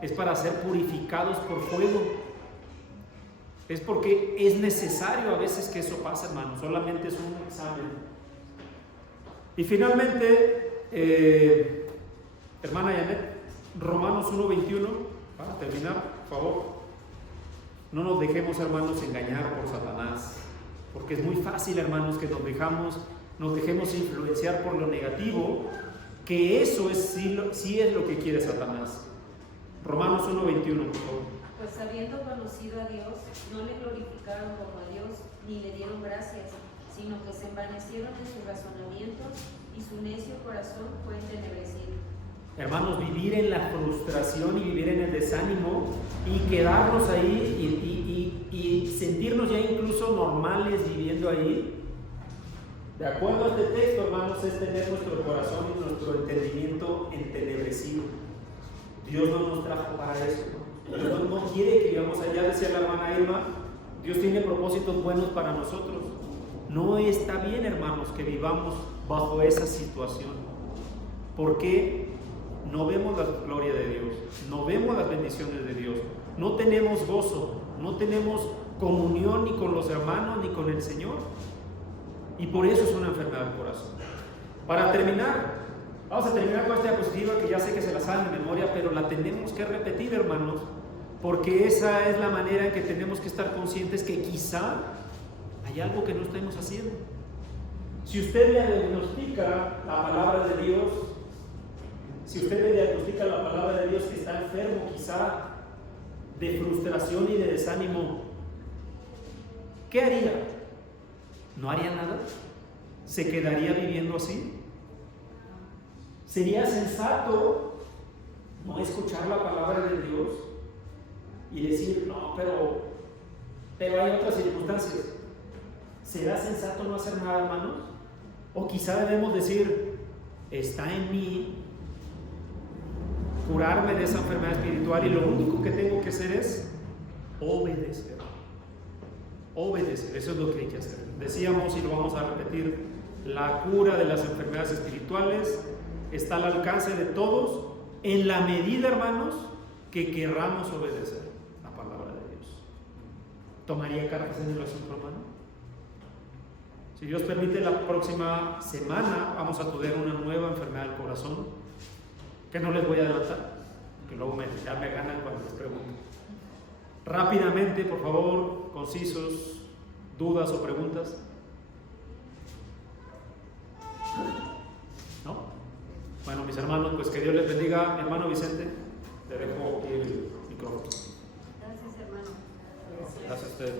es para ser purificados por fuego. Es porque es necesario a veces que eso pase, hermano. Solamente es un examen. Y finalmente, hermana Janet, Romanos 1:21, para terminar, por favor. No nos dejemos, hermanos, engañar por Satanás, porque es muy fácil, hermanos, que nos dejemos influenciar por lo negativo, que eso es sí es lo que quiere Satanás. Romanos 1:21, por favor. Pues habiendo conocido a Dios, no le glorificaron como a Dios, ni le dieron gracias, sino que se envanecieron en sus razonamientos, y su necio corazón fue entenebrecido. Hermanos, vivir en la frustración y vivir en el desánimo y quedarnos ahí y sentirnos ya incluso normales viviendo ahí, de acuerdo a este texto, hermanos, es tener nuestro corazón y nuestro entendimiento entenebrecido. Dios no nos trajo para eso, ¿no? Dios no quiere que vivamos allá, decía la hermana Irma. Dios tiene propósitos buenos para nosotros. No está bien, hermanos, que vivamos bajo esa situación, porque no vemos la gloria de Dios, no vemos las bendiciones de Dios, no tenemos gozo, no tenemos comunión ni con los hermanos ni con el Señor, y por eso es una enfermedad del corazón. Para terminar, Vamos a terminar con esta diapositiva que ya sé que se la saben de memoria, pero la tenemos que repetir, hermanos, porque esa es la manera en que tenemos que estar conscientes que quizá hay algo que no estamos haciendo. Si usted le diagnostica la palabra de Dios, si usted le diagnostica la palabra de Dios que está enfermo quizá de frustración y de desánimo, ¿qué haría? ¿No haría nada? ¿Se quedaría viviendo así? ¿Sería sensato no escuchar la palabra de Dios y decir, no, pero hay otras circunstancias? ¿Será sensato no hacer nada, hermanos? O quizá debemos decir, está en mí curarme de esa enfermedad espiritual y lo único que tengo que hacer es obedecer. Obedecer, eso es lo que hay que hacer. Decíamos, y lo vamos a repetir, la cura de las enfermedades espirituales está al alcance de todos en la medida, hermanos, que querramos obedecer la palabra de Dios. ¿Tomaría cartas en el asunto, hermano? Si Dios permite, la próxima semana vamos a tener una nueva enfermedad del corazón que no les voy a adelantar, que luego ya me ganan cuando les pregunto. Rápidamente, por favor, concisos, dudas o preguntas. ¿No? Bueno, mis hermanos, pues que Dios les bendiga. Hermano Vicente, te dejo el micrófono. Gracias, hermano. Gracias a ustedes.